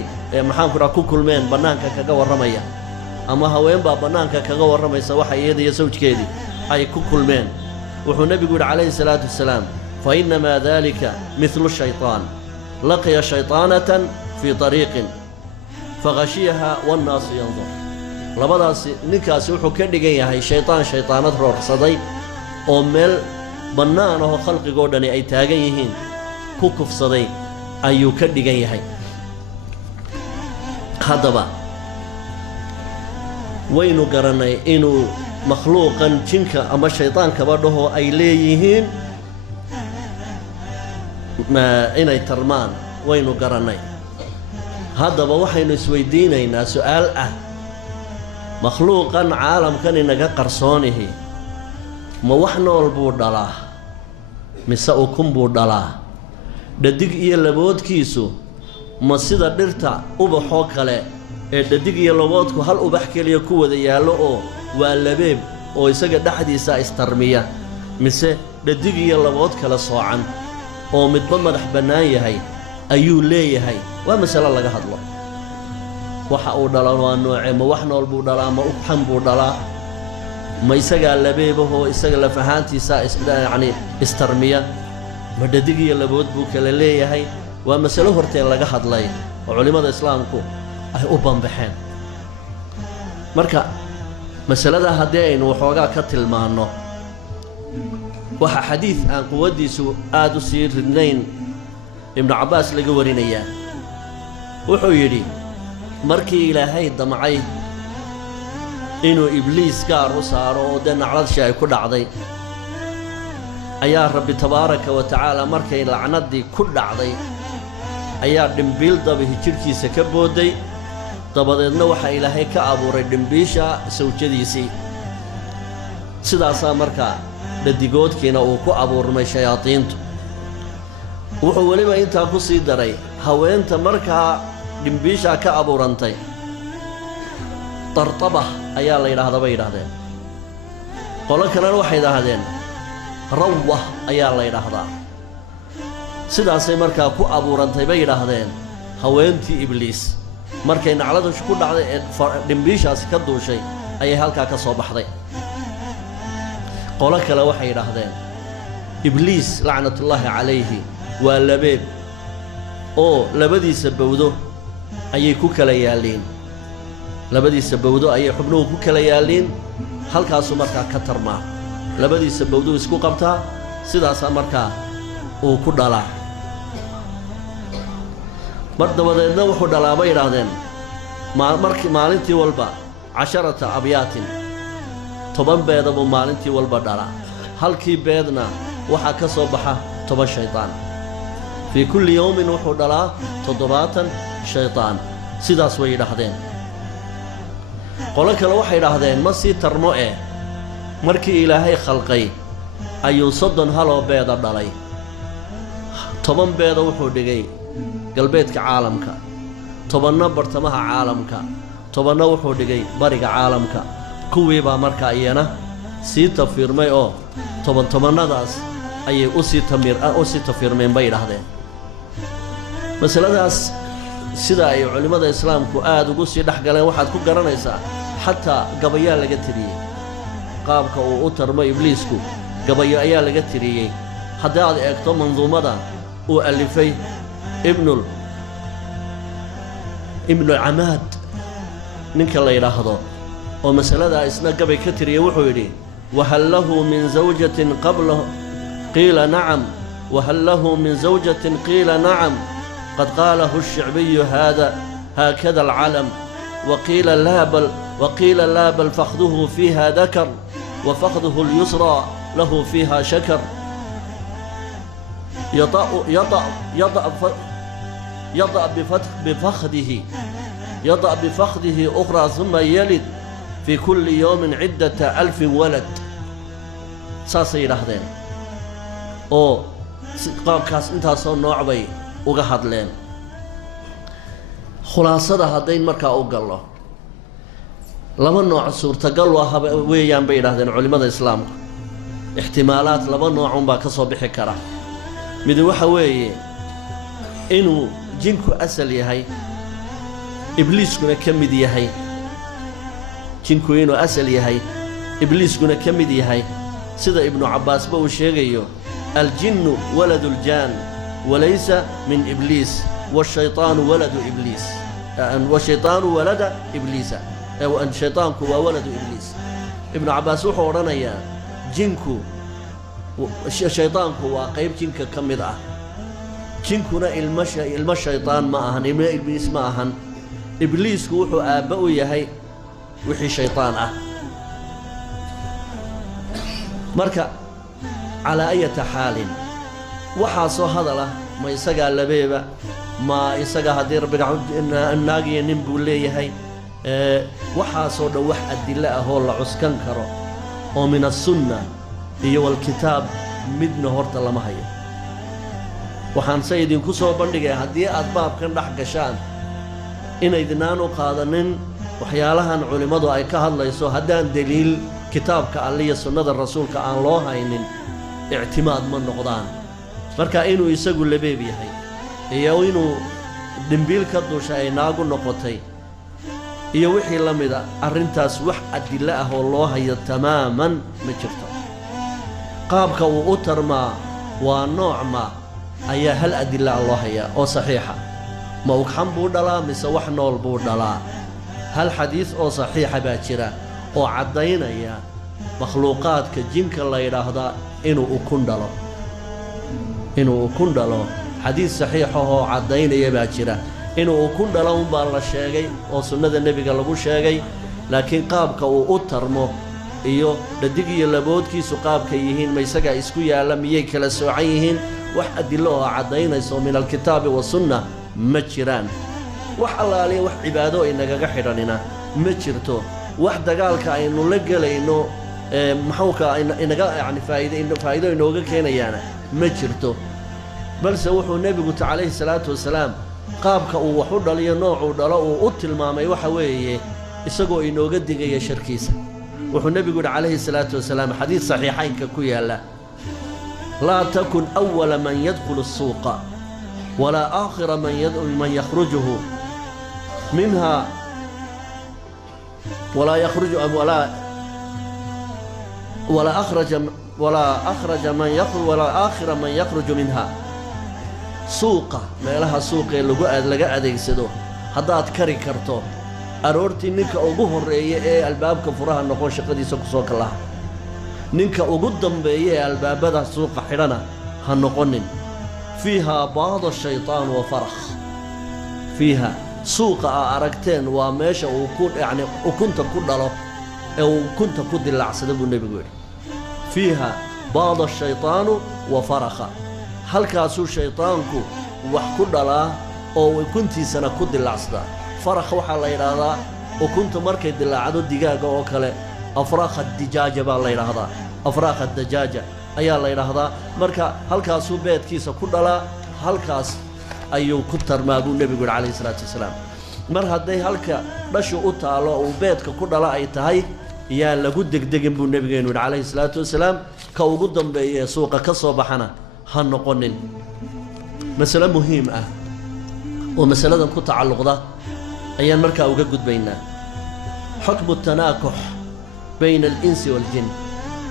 maxaanku dhaha ku kulmeen bannaanka kaga warramaya ama haween baa bannaanka kaga warramaysa waxa iyada iyo sawjkeedii ay ku kulmeen wuxuu nebigu yidhi calayhi salaatu wasalaam fa innamaa daalika midlu shaytaan laqiya shaytaanatan fii طariiqin faghashiyaha wannaasu yandur labadaasi ninkaasi wuxuu ka dhigan yahay shaytaanad roorsaday oo meel bannaan ahoo khalqigoo dhani ay taagan yihiin ku kufsaday ayuu ka dhigan yahay haddaba waynu garannay inuu makhluuqan jinka ama shaytaankaba dhahoo ay leeyihiin inay tarmaan waynu garannay haddaba waxaynu isweydiinaynaa su'aal ah makhluuqan caalamkan inaga qarsoonihi ma wax nool buu dhalaa mise ukun buu dhalaa dhadig iyo laboodkiisu ma sida dhirta ubaxoo kale ee dhadig iyo laboodku hal ubax keliya ku wada yaallo oo waa labeeb oo isaga dhexdiisa istarmiya mise dhadig iyo labood kala soocan oo midba madax bannaan yahay ayuu leeyahay waa masalo laga hadlo waxa uu dhalaa waa noocee ma wax nool buu dhalaa ma uxan buu dhalaa ma isagaa labeebahoo isaga laf ahaantiisa yacni istarmiya ma dhadig iyo labood buu kala leeyahay waa masalo horteen laga hadlay oo culimmada islaamku ay u banbaxeen marka masaladaa haddii aynu waxoogaa ka tilmaanno waxaa xadiid aan quwaddiisu aad u sii ridnayn ibnu cabbaas laga warinayaa wuxuu yidhi markii ilaahay damcay inuu ibliis gaar u saaro oo dee nacladshii ay ku dhacday ayaa rabbi tabaaraka wa tacaala markay lacnaddii ku dhacday ayaa dhimbiil dabihi jidhkiisa ka boodday dabadeedna waxaa ilaahay ka abuuray dhimbiisha sawjadiisii sidaasaa markaa dhadigoodkiina uu ku abuurmay shayaadiintu wuxuu weliba intaa ku sii daray haweenta markaa dhimbiishaa ka abuurantay tartabah ayaa la yidhaahdaa bay yidhaahdeen qolo kalena waxay yidhaahdeen rawah ayaa la yidhaahdaa sidaasay markaa ku abuurantay bay yidhaahdeen haweentii ibliis markay nacladu ku dhacday ee dhimbiishaasi ka duushay ayay halkaa ka soo baxday qolo kale waxay yidhaahdeen ibliis lacnatullaahi calayhi waa labeeb oo labadiisa bawdo ayay ku kala yaalliin labadiisa bawdo ayay xubnuhu ku kala yaalliin halkaasuu markaa ka tarmaa labadiisa bawduu isku qabtaa sidaasaa markaa uu ku dhalaa mar dabadeedna wuxuu dhalaa bay yidhaahdeen maalintii walba 10 abyaatin 10 beeda buu maalintii walba dhalaa halkii beedna waxaa ka soo baxa 10 shaytaan fii kulli yawmin wuxuu dhalaa 70 shaytaan sidaas way yidhaahdeen qolo kale waxay yidhaahdeen ma sii tarmo markii ilaahay khalqay ayuu 30 haloo beeda dhalay 10 beeda wuxuu dhigay galbeedka caalamka 10 bartamaha caalamka 10 wuxuu dhigay bariga caalamka kuwii baa markaa iyana sii tafiirmay oo 10-10nadaas ayay u sii tafiirmeen bay yidhaahdeen masaladaas sida ay culimmada islaamku aad ugu sii dhex galeen waxaad ku garanaysaa xataa gabayaa laga tiriyey qaabka uu u tarmo ibliisku gabayo ayaa laga tiriyey haddii aad eegto manduumada uu alifay ibnu camaad ninka la yidhaahdo oo masaladaa isna gabay ka tiriyey wuxuu yidhi wahal lahu min zawjatin qabla qiila nacam wahal lahu min zawjatin qiila nacam qad qaalahu الشicbiyu haakada alcalam وقيل لا بل فخذه فيها ذكر وفخذه اليسرى له فيها شكر يضع بفخذه أخرى ثم يلد في كل يوم 10,000 ولد ساسي رهدين أو قابكاس انتا سو نوعبي وقهد لين خلاصة هدين مركا أوقالله لما نوع suurtagal weeyaan bay yiraahdeen culimada islaamku ihtimaalaat laba nooc baa ka soo bixi kara mid waxa weeye inuu jinku asal yahay ibliiskuna kamid yahay jinku inuu asal yahay ibliiskuna kamid yahay sida ibnu Abbaas ba uu sheegayo al-jinnu waladu al-jan walaysa min iblis wash-shaytaanu waladu iblis wash-shaytaanu walada iblisa أو أن شيطانك وولد إبليس ابن عباس وحورنا جنكو شيطانك وقيب جنك كمدة جنكنا الشيطان معهن إبليس معهن إبليس وحو آبأو يهي وحي شيطان مركا على أي حال وحاصو هذا له ما يسقى اللبيبة ما يسقى هدير بقعود الناقية ننبو ليه هي waxaasoo dhan wax adilla ah oo la cuskan karo oo min as-sunnah iyo wal kitaab midna horta lama hayo waxaan sayidin ku soo bandhigay haddii aad baabkan dhex gashaan inaydnaan u qaadanin waxyaalahan culimmadu ay ka hadlayso haddaan daliil kitaabka alle iyo sunnada rasuulka aan loo haynin ictimaad ma noqdaan marka inuu isagu labeeb yahay iyo inuu dhimbiil ka dusha ay naagu noqotay iyo wixii la mid ah arrintaas wax adilla ah oo loo hayo tamaaman ma jirto qaabka uu u tarmaa waa nooc ma ayaa hal adilla loo hayaa oo saxiixa ma ugxan buu dhalaa mise wax nool buu dhalaa hal xadiis oo saxiixa baa jira oo caddaynaya makhluuqaadka jinka la yidhaahdaa inuu ukun dhalo xadiis saxiix oo caddaynaya baa jira inuu ukun dhalo baa la sheegay oo sunnada nebiga lagu sheegay laakiin qaabka uu u tarmo iyo dhadig iyo laboodkiisu qaabka yihiin ma isaga isku yaala miyay kala soocan yihiin wax adillo oo caddaynayso min alkitaabi wa sunna ma jiraan wax allaaliya wax cibaado inagaga xidhanina ma jirto wax dagaalka aynu la gelayno maxawka inaga yani faa'iido inooga keenayaana ma jirto بل سوحوا النبي عليه الصلاة والسلام قابك وحود لي نوع ودلا وقتل ما يوحوي يسقوا إنه قد جي شركيسة وحو النبي عليه الصلاة والسلام حديث صحيحين ككويا لا تكن أول من يدخل السوق ولا آخر من يخرجه منها ولا يخرج ولا أخرج من يخرج ولا آخر من يخرج منها سوق ما لها سوق لقى أديسدو هذا أتكري كرتو أرورتي نك أوجه الرئي الباب كفرها النقوش قدي سوق الله نك أقدم بيه الباب هذا سوق حرنا هنقنن فيها بعض الشيطان وفرخ فيها سوق أركتين وماشى وكون يعني وكنت كل له أو كنت كد العسد أبو النبي يقول فيها بعض الشيطان وفرخ هل كاسو شيطانكو وحكد له أو كنت سنة كد العسد فرخ وحلا يرادا وكنت مركز العدو الدجاجة وكله أفراخ الدجاجة بالله يرادا أفراخ الدجاجة أي الله يرادا مركا هل كاسو بيت كيس كد له هل كاس أيو كتر ما أقول النبي يقول عليه الصلاة والسلام مر هذي هلك بشو أطالع وبيتك كل لا أيتهاي يا لجودك دقن بو النبي يقول عليه الصلاة والسلام كوجودهم بسوق كصوب حنا هنقنن مسألة مهمة ومسألة كنت تعلق ذا أيام مركا وجود بيننا حكم التناكح بين الإنس والجن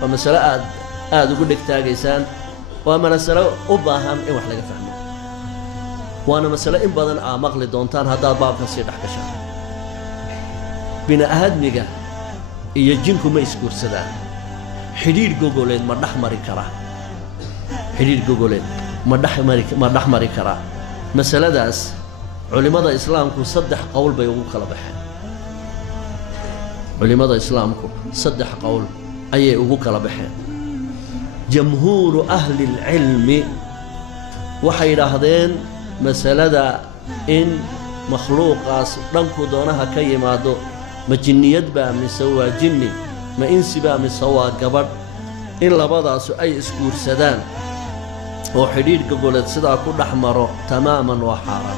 ومسألة أقول لك تاجسان ومسألة أباهم إيه وحلا فهمه وأنا مسألة إن بدن أعمق لدونتان هذا باب نصير حكشان بنا أحد ميجا يجينكم ما يسكور سدان حديد جوجولين ما نحمر كرا حديد جوجولين ما نحمر كرا مسألة داس علماء الإسلام كو صدح قول بيوم خلبح علماء الإسلام كو صدح قول أي يوم خلبح جمهور أهل العلم وحي هذين مسألة إن مخلوق رنكو دونها كي مادو ما جنيات بقى من سوا جني ما إنس بقى من سوا قبر إن لبضع أي اسكور سدان وحديد قبولت سدا كل أحمر تماما وحارا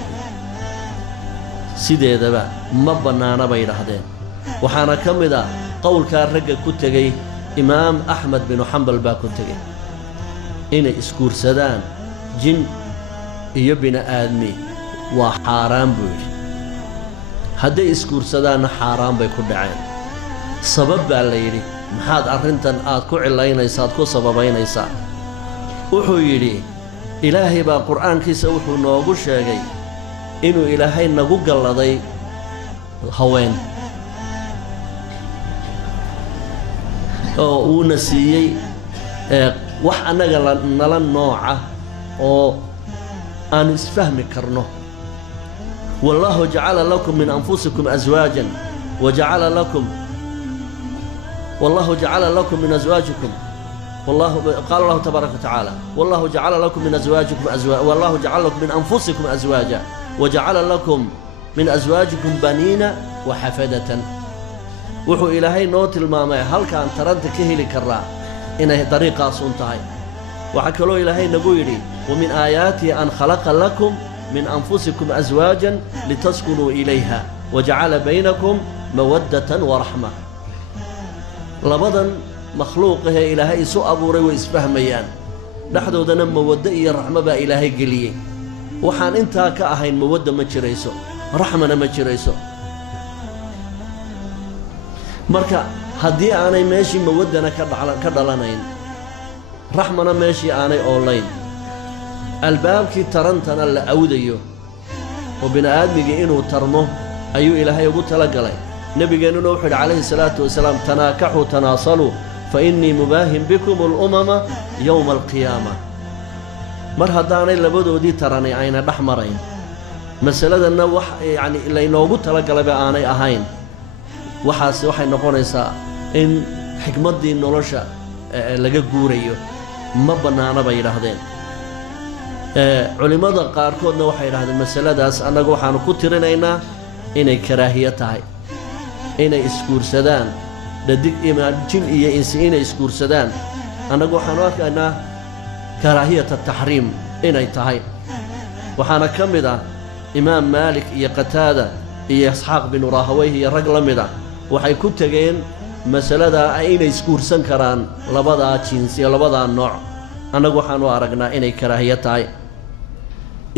سيدي هذا بقى ما بنانا بين هذين وحانا كم ذا قول كان رجع كتجي إمام أحمد بن حنبل بقى كتجي إن اسكور سدان جن يبنى آدمي وحرام بيجي هذا إسكور سدان حرام بيكون عين سبب على يري محاد أرنتن أذكر علينا يساد كو سببين يساد وحو يري إلهي بالقرآن كيس وحو نوغو شاقي إنو إلهي نغو قلدي هوين ونسيي وح أنا نلان نوعه أو أن اسفهم كرنه والله جعل لكم من أنفسكم أزواجا وجعل لكم والله جعل لكم من أزواجكم والله قال الله تبارك وتعالى والله جعل لكم من أزواجكم والله جعل لكم من أنفسكم أزواجا وجعل لكم من أزواجكم بنين وحفدة وحو إلهي نوت الماما هل كان ترنت كهلي كرا إنه طريقة صنتهاي وحكلوا إلهي نقولي ومن آياته أن خلق لكم من أنفسكم أزواجا لتسكنوا إليها وجعل بينكم مودة ورحمة لبضن مخلوقه إلهي سوء أبوري وإسفهميان نحن ودنا مودة الرحمة با إلهي قليه وحان انتها كأهين مودة ما تشريسو رحمة ما تشريسو مركا هدي أنا ماشي مودة كدلانين رحمة ماشي أنا أونلاين الباب كي ترنتنا اللي أوديو وبن آدم إنه ترمه أيو إلهي يقول تلقلي نبي قال نوح عليه الصلاة والسلام تناكحوا تناصلوا فإني مباهم بكم الأمم يوم القيامة مر هداني اللي بدو دي تراني عين بحمرين مسألة النوح يعني اللي نوجود تلقلي بأني أهين وحاس وحي نقول إن حكمة دي نولشة لقى جوريو ما بنانا بيرهدين علماء قاركودنا waxay yiraahdeen mas'aladaas anagu waxaan ku tirinaynaa inay karaahiyatahay inay iskuursadaan dadig jin iyo insi inay iskuursadaan anagu waxaan arkaynaa karaahiyat at-tahriim inay tahay waxaana ka mid ah imaam maalik iyo qataada iyo isxaaq binu raahawayh iyo rag la mid ah waxay ku tegeen masaladaa inay isguursan karaan labadaa jins iyo labadaa nooc annagu waxaanu aragnaa inay karaahiyo tahay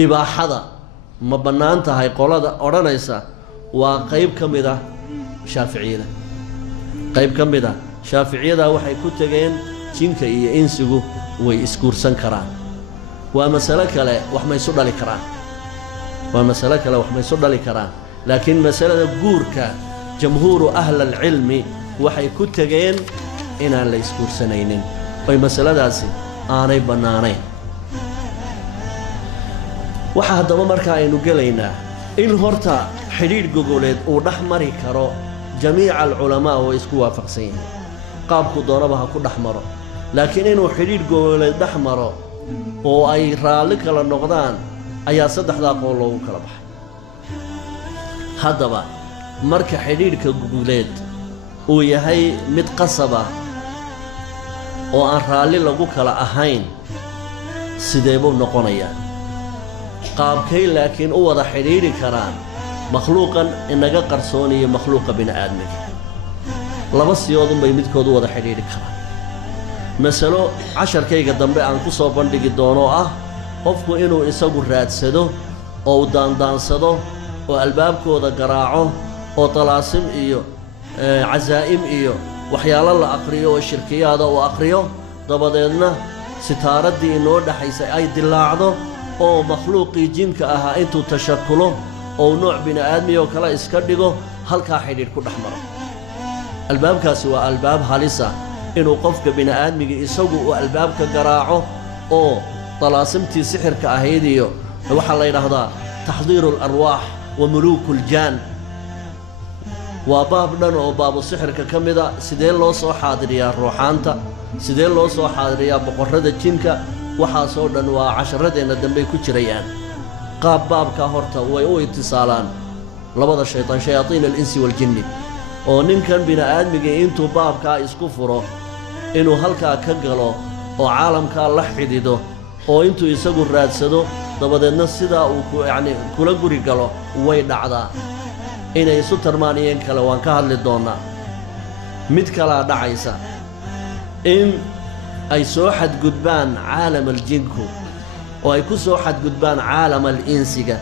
ibaaxada ma bannaan tahay qolada odhanaysa waa qayb ka mid ah shaaficiyada qayb ka mid ah shaaficiyadaa waxay ku tegeen jinka iyo insigu way isguursan karaan waa masalo kale wax ma isu dhali karaan waa masalo kale wax ma isu dhali karaan laakiin masalada guurka jamhuuru ahlalcilmi waxay ku tegeen inaan la isguursanaynin oy masaladaasi aanay bannaanayn waxa haddaba markaa aynu gelaynaa in horta xidhiidh gogoleed uu dhex mari karo jamiica alculamaa oo isku waafaqsan yihiin qaabku doonaba ha ku dhex maro laakiin inuu xidhiidh gogoleed dhex maro oo ay raalli kala noqdaan ayaa saddexdaa qowl loogu kala baxay haddaba marka xidhiidhka gogoleed uu yahay mid qasaba oo aan raalli lagu kala ahayn sidee buu noqonayaa qaabkay laakiin u wada xidhiidhi karaan makhluuqan inaga qarsooniyo makhluuqa bini'aadmiga laba siyoodunbay midkood u wada xidhiidhi karaan masalo casharkayga dambe aan ku soo bandhigi doonoo ah qofku inuu isagu raadsado oo u daandaansado oo albaabkooda garaaco oo talaasim iyo casaa'im iyo waxyaalo la aqriyo oo shirkiyaada uu aqriyo dabadeedna sitaaraddii inoo dhaxaysay ay dilaacdo oo makhluuqii jinka ahaa intuu tashakulo oo nooc bini'aadmi oo kale iska dhigo halkaa xidhiidh ku dhex maro albaabkaasi waa albaab halisa inuu qofka bini'aadmiga isagu uu albaabka garaaco oo talaasimtii sixirka ahayd iyo waxaa la yidhaahdaa taxdiiru alarwaax wa muluuku uljaan waa baab dhan oo baabu sixirka ka mida sidee loo soo xaadiriyaa ruuxaanta sidee loo soo xaadiriyaa boqorrada jinka waxaasoo dhan waa casharadeenna dambey ku jirayaan baabkaa horta way u itisaalaan labada shaytaan shayaadiin alinsi waaljinni oo ninkan bini'aadmiga intuu baabkaa isku furo inuu halkaa ka galo oo caalamkaa la xidhido oo intuu isagu raadsado dabadeedna sidaa uu yacni kula guri galo way dhacdaa inay isu tarmaaniyeen kale waan ka hadli doonnaa mid kalaa dhacaysa in ay soo xadgudbaan caalam aljinku oo ay ku soo xadgudbaan caalam alinsiga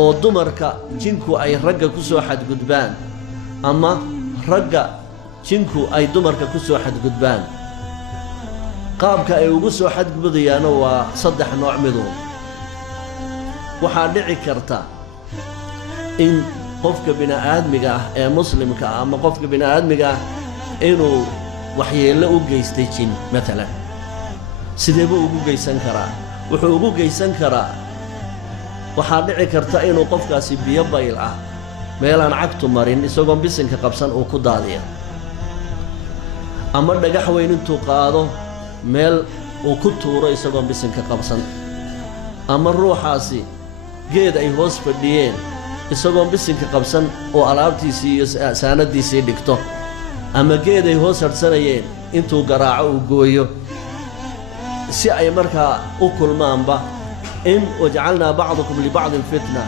oo dumarka jinku ay ragga ku soo xadgudbaan ama ragga jinku ay dumarka ku soo xadgudbaan qaabka ay ugu soo xadgudbayaana waa saddex nooc midood waxaa dhici karta in qofka bini'aadmiga ah ee muslimka ah ama qofka bini'aadmiga ah inuu waxyeello u geystay jin maalan sidee buu ugu geysan karaa wuxuu ugu geysan karaa waxaa dhici karta inuu qofkaasi biyo bayl ah meelaan cagtu marin isagoon bisinka qabsan uu ku daadiya ama dhagax weyn intuu qaado meel uu ku tuuro isagoon bisinka qabsan ama ruuxaasi geed ay hoos fadhiyeen isagoon bisinka qabsan oo alaabtiisii iyo saanadiisii dhigto ama geed ay hoos hadhsanayeen intuu garaaco uu gooyo si ay markaa u kulmaanba in wajacalnaa bacdukum libacdin fitna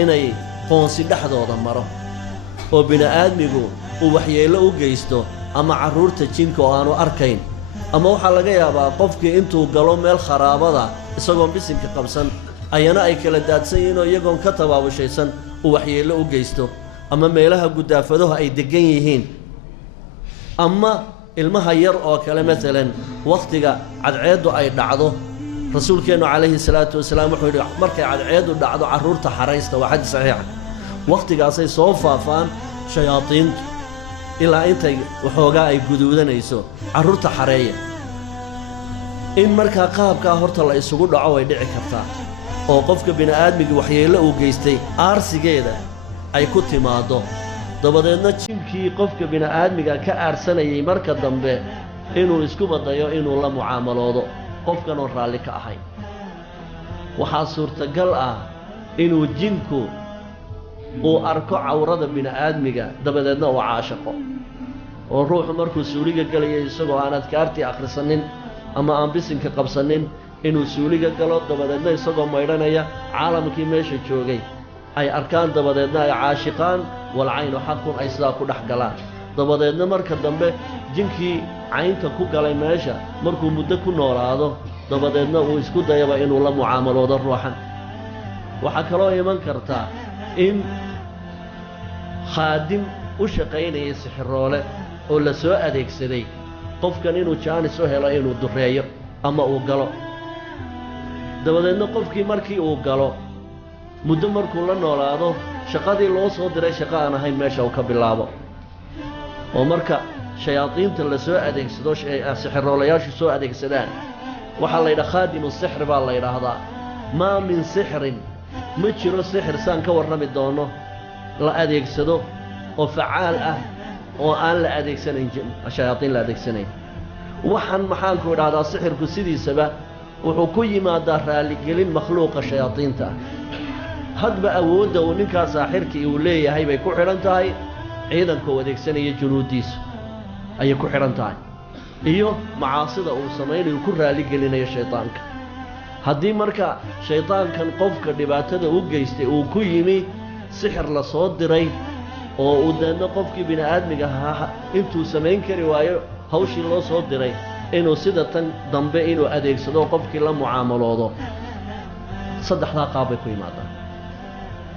inay qoonsi dhexdooda maro oo bini'aadmigu uu waxyeello u geysto ama carruurta jinka oo aanu arkayn ama waxaa laga yaabaa qofkii intuu galo meel kharaabada isagoon bisinka qabsan ayana ay kala daadsan yihiin oo iyagoon ka tabaabushaysan uu waxyeello u geysto ama meelaha gudaafadaha ay deggan yihiin ama ilmaha yar oo kale maalan wakhtiga cadceeddu ay dhacdo rasuulkeennu calayhi salaatu wasalaam wuxuu yidhi markay cadceeddu dhacdo carruurta xaraysta waa xadiis saxiixa wakhtigaasay soo faafaan shayaadiintu ilaa intay waxoogaa ay guduudanayso carruurta xareeya in markaa qaabkaa horta la isugu dhaco way dhici kartaa oo qofka bini'aadmigii waxyeello uu geystay aarsigeeda ay ku timaaddo dabadeedna jinkii qofka bini'aadmiga ka aarsanayay marka dambe inuu isku badayo inuu la mucaamaloodo qofkanoon raalli ka ahayn waxaa suurtagal ah inuu jinku uu arko cawrada bini'aadmiga dabadeedna uu caashaqo oo ruuxu markuu suuliga gelaya isagoo aan adkaartii akhrisanin ama aan bisinka qabsanin inuu suuliga galo dabadeedna isagoo maydhanaya caalamkii meesha joogay ay arkaan dabadeedna ay caashiqaan walcaynu xaqun ay sidaa ku dhex galaan dabadeedna marka dambe jinkii caynta ku galay meesha markuu muddo ku noolaado dabadeedna uu isku dayaba inuu la mucaamaloodo ruuxan waxaa kaloo iman kartaa in khaadim u shaqaynayay sixiroole oo la soo adeegsaday qofkan inuu jaanis u helo inuu dureeyo ama uu galo dabadeedna qofkii markii uu galo muddo markuu la noolaado shaqadii loo soo diray shaqo aan ahayn meesha uu ka bilaabo oo marka shayaadiinta la soo adeegsado sixiroolayaashu soo adeegsadaan waxaa la yidhaha khaadimu sixri baa la yidhaahdaa maa min sixrin ma jiro sixir saan ka warrami doono la adeegsado oo facaal ah oo aan la adeegsanayn shayaadiin la adeegsanayn waxaan maxaanku idhahdaa sixirku sidiisaba wuxuu ku yimaadaa raaligelin makhluuqa shayaadiinta ah hadba awoodda uu ninkaa saaxirkii uu leeyahay bay ku xidhan tahay ciidanka uu adeegsanaya junuuddiisu ayay ku xidhan tahay iyo macaasida uu samaynayo ku raaligelinayo shaydaanka haddii marka shaydaankan qofka dhibaatada u geystay uu ku yimi sixir la soo diray oo uu deedna qofkii bini aadmiga ahaa intuu samayn kari waayo hawshii loo soo diray inuu sida tan dambe inuu adeegsado qofkii la mucaamaloodo saddexdaa qaab bay ku yimaadaan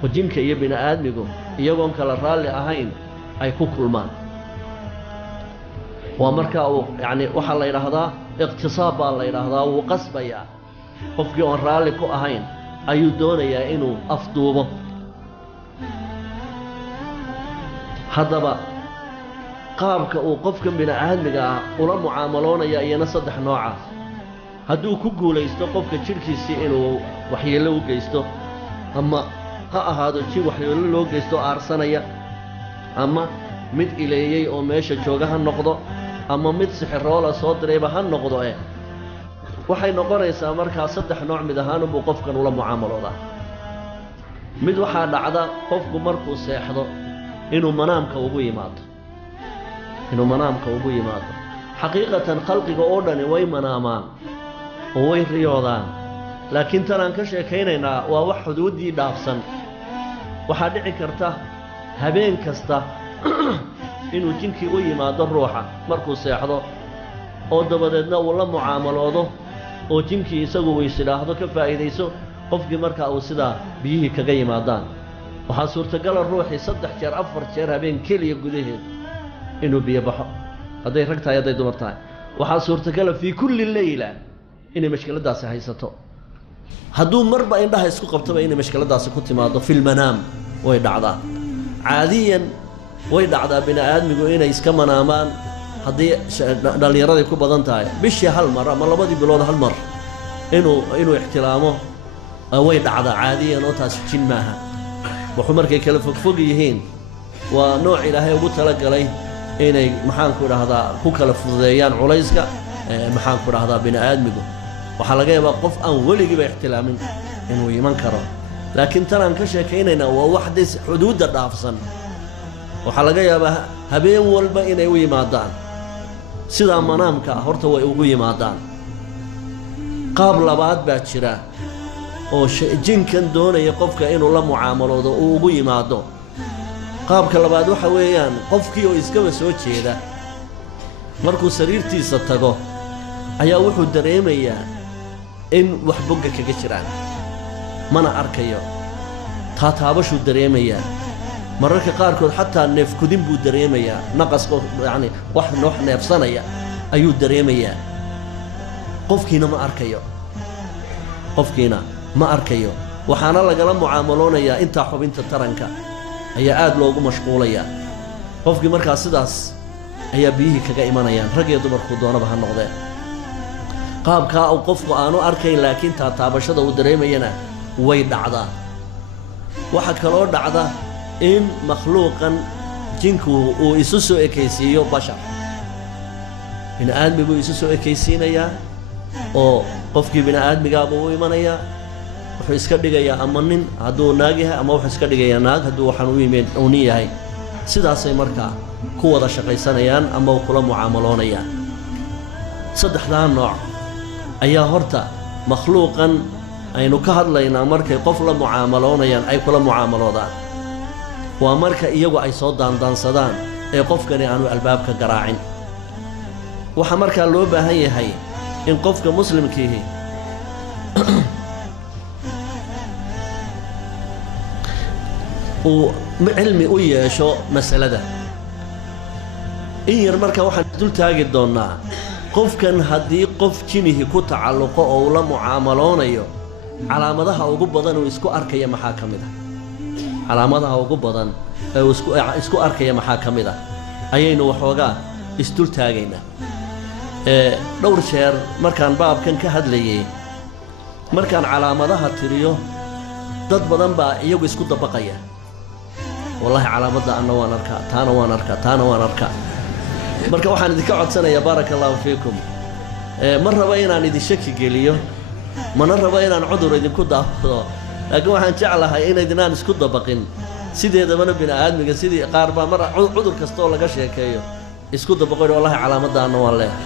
oo jinka iyo bini aadmigu iyagoon kala raalli ahayn ay ku kulmaan waa markaa uu yacni waxaa la yidhaahdaa iqtisaab baa la yidhaahdaa wuu qasbayaa qofkii oon raalli ku ahayn ayuu doonayaa inuu afduubo haddaba qaabka uu qofkan bini aadmiga ah ula mucaamaloonaya iyana saddex nooca hadduu ku guulaysto qofka jidhkiisii inuu waxyeello u geysto ama ha ahaado jin waxyeello loo geysto aarsanaya ama mid ileeyey oo meesha jooga ha noqdo ama mid sixiroola soo dirayba ha noqdo waxay noqonaysaa markaa saddex nooc mid ahaanunbuu qofkan ula mucaamaloodaa mid waxaa dhacda qofku markuu seexdo inuu manaamka ugu yimaado xaqiiqatan khalqiga oo dhani way manaamaan oo way riyoodaan laakiin tanaan ka sheekaynaynaa waa wax xuduuddii dhaafsan waxaa dhici karta habeen kasta inuu jinkii u yimaado ruuxa markuu seexdo oo dabadeedna uu la mucaamaloodo oo jinkii isagu waysidhaahdo ka faa'iidayso qofkii markaa uu sidaa biyihii kaga yimaadaan waxaa suurtagala ruuxii 3 jeer 4 jeer habeen keliya gudaheed inuu biyo baxo hadday rag tahay hadday dumar tahay waxaa suurtagala fii kulli leyla inay mashkiladaasi haysato hadduu marba indhaha isku qabtaba inay mashkiladaasi ku timaado filmanaam way dhacdaa caadiyan way dhacdaa bini aadmigu inay iska manaamaan haddii dhallinyaraday ku badan tahay bishii hal mar ama 2 bilood hal mar inuu ixtilaamo way dhacdaa caadiyan oo taasi jin maaha wuxuu markay kala fogfog yihiin waa nooc ilaahay ugu talagalay inay maxaanku idhaahdaa ku kala fududeeyaan culayska maxaanku idhaahdaa bini aadmigu waxaa laga yaabaa qof aan weligiiba ixtilaamin inuu iman karo laakiin tanaan ka sheekaynaynaa waa wax des xuduudda dhaafsan waxaa laga yaabaa habeen walba inay u yimaadaan sidaa manaamka ah horta way ugu yimaadaan qaab labaad baa jira oo jinkan doonaya qofka inuu la mucaamaloodo uu ugu yimaado qaabka labaad waxa weeyaan qofkii oo iskaba soo jeeda markuu sariirtiisa tago ayaa wuxuu dareemayaa in wax bogga kaga jiraan mana arkayo taataabashuu dareemayaa mararka qaarkood xataa neefkudin buu dareemayaa naqaska yacni wax neefsanaya ayuu dareemayaa qofkiina ma arkayo waxaana lagala mucaamaloonayaa intaa xubinta taranka ayaa aad loogu mashquulayaa qofkii markaa sidaas ayaa biyihii kaga imanayaan rag iyo dumarku doonaba ha noqdeen qaabkaa uu qofku aanu arkayn laakiin taataabashada uu dareemayana way dhacdaa waxaa kaloo dhacda in makhluuqan jinku uu isu soo ekaysiiyo bashar bini aadmi buu isu soo ekaysiinayaa oo qofkii bini aadmigaabuu u imanayaa wuxuu iska dhigayaa ama nin hadduu naag yahay ama wuxuu iska dhigayaa naag hadduu waxaan u yimid uu nin yahay sidaasay markaa ku wada shaqaysanayaan ama kula mucaamaloonayaan saddexdaa nooc ayaa horta makhluuqan aynu ka hadlaynaa markay qof la mucaamaloonayaan ay kula mucaamaloodaan waa marka iyagu ay soo daandaansadaan ee qofkani aanu albaabka garaacin waxa markaa loo baahan yahay in qofka muslimkiihi uu cilmi u yeesho masalada in yar markaa waxaan dul taagi doonnaa qofkan haddii qof jinihi ku tacalluqo oo uu la mucaamaloonayo calaamadaha ugu badan uu isku arkaya maxaa ka mid ah calaamadaha ugu badan ee uu isku arkaya maxaa ka mid ah ayaynu waxoogaa isdul taagaynaa dhowr jeer markaan baabkan ka hadlayay markaan calaamadaha tiriyo dad badan baa iyagu isku dabaqaya wallaahi calaamadda anna waan arkaa taana waan arkaa taana waan arkaa marka waxaan idinka codsanayaa baaraka allahu fiikum ma raba inaan idin shaki geliyo mana raba inaan cudur idinku daafado laakiin waxaan jeclahay inaydinaan isku dabaqin sideedabana bini aadmiga sidii qaar baa mar cudur kasta oo laga sheekeeyo isku dabaqoyn wallahi calaamaddaanna waan leeyahay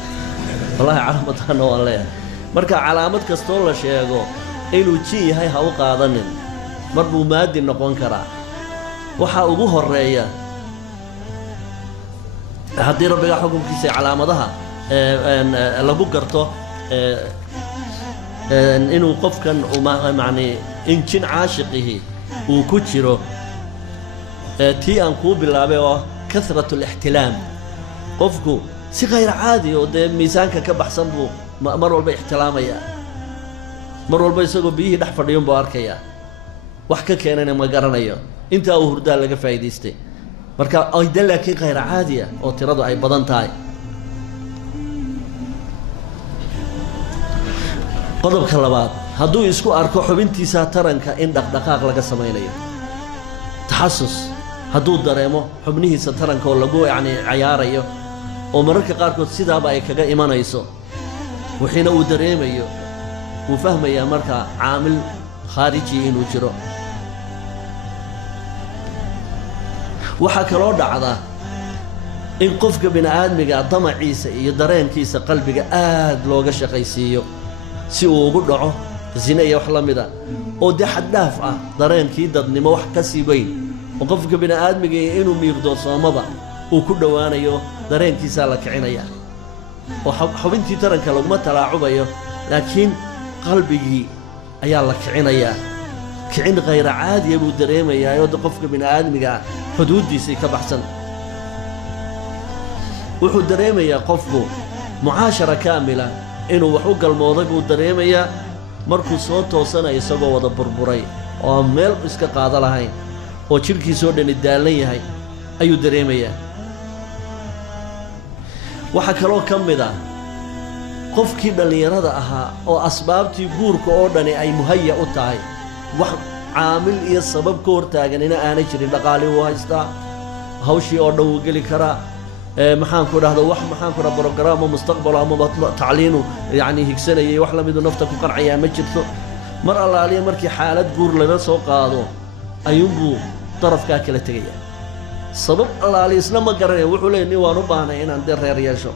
wallahi calaamaddaanna waan leeyahay marka calaamad kastoo la sheego inuu jin yahay ha u qaadanin mar buu maadi noqon karaa waxaa ugu horreeya haddii rabbiga xukunkiisa calaamadaha lagu garto inuu qofkan macni in jin caashiqihi uu ku jiro tii aan kuu bilaabay oo kasratu lixtilaam qofku si khayr caadi oo dee miisaanka ka baxsan buu mar walba ixtilaamayaa mar walba isagoo biyihii dhex fadhiyun buu arkayaa wax ka keenana ma garanayo intaa uu hurdaa laga faa'iidaystay marka aydan laakiin khayr caadiya oo tiradu ay badan tahay qodobka labaad hadduu isku arko xubintiisa taranka in dhaqdhaqaaq laga samaynayo taxasus hadduu dareemo xubnihiisa taranka oo lagu yacni cayaarayo oo mararka qaarkood sidaaba ay kaga imanayso wixiina uu dareemayo wuu fahmayaa markaa caamil khaariji inuu jiro waxaa kaloo dhacda in qofka bini aadmiga damaciisa iyo dareenkiisa qalbiga aad looga shaqaysiiyo si uu ugu dhaco zina iyo wax la mida oo dee xaddhaaf ah dareenkii dadnimo wax ka sii weyn oo qofka bini aadmiga inuu miiqdoorsoomaba uu ku dhowaanayo dareenkiisaa la kicinaya oo xubintii taranka laguma talaacubayo laakiin qalbigii ayaa la kicinayaa kicin khayra caadiya buu dareemayaa oo qofka bini aadmiga xuduuddiisii ka baxsan wuxuu dareemayaa qofku mucaashara kaamila inuu wax u galmooday buu dareemayaa markuu soo toosanayo isagoo wada burburay oo aan meel iska qaado lahayn oo jidhkiisoo dhani daallan yahay ayuu dareemayaa waxaa kaloo ka mid ah qofkii dhallinyarada ahaa oo asbaabtii guurka oo dhani ay muhaya u tahay wax caamil iyo sabab ka hortaaganina aanay jirin dhaqaali wuu haystaa hawshii oo dhan wuu geli karaa maxaanku dhahdo wax maxaanku dhaha brogaraamo mustaqbalo ama tacliinu yacni higsanayay wax la midu nafta ku qancayaa ma jirto mar allaaliya markii xaalad guur laga soo qaado ayuunbuu darafkaa kala tegayaa sabab allaaliya isna ma garanaya wuxuu leeyahy nin waan u baahnay inaan dee reer yeesho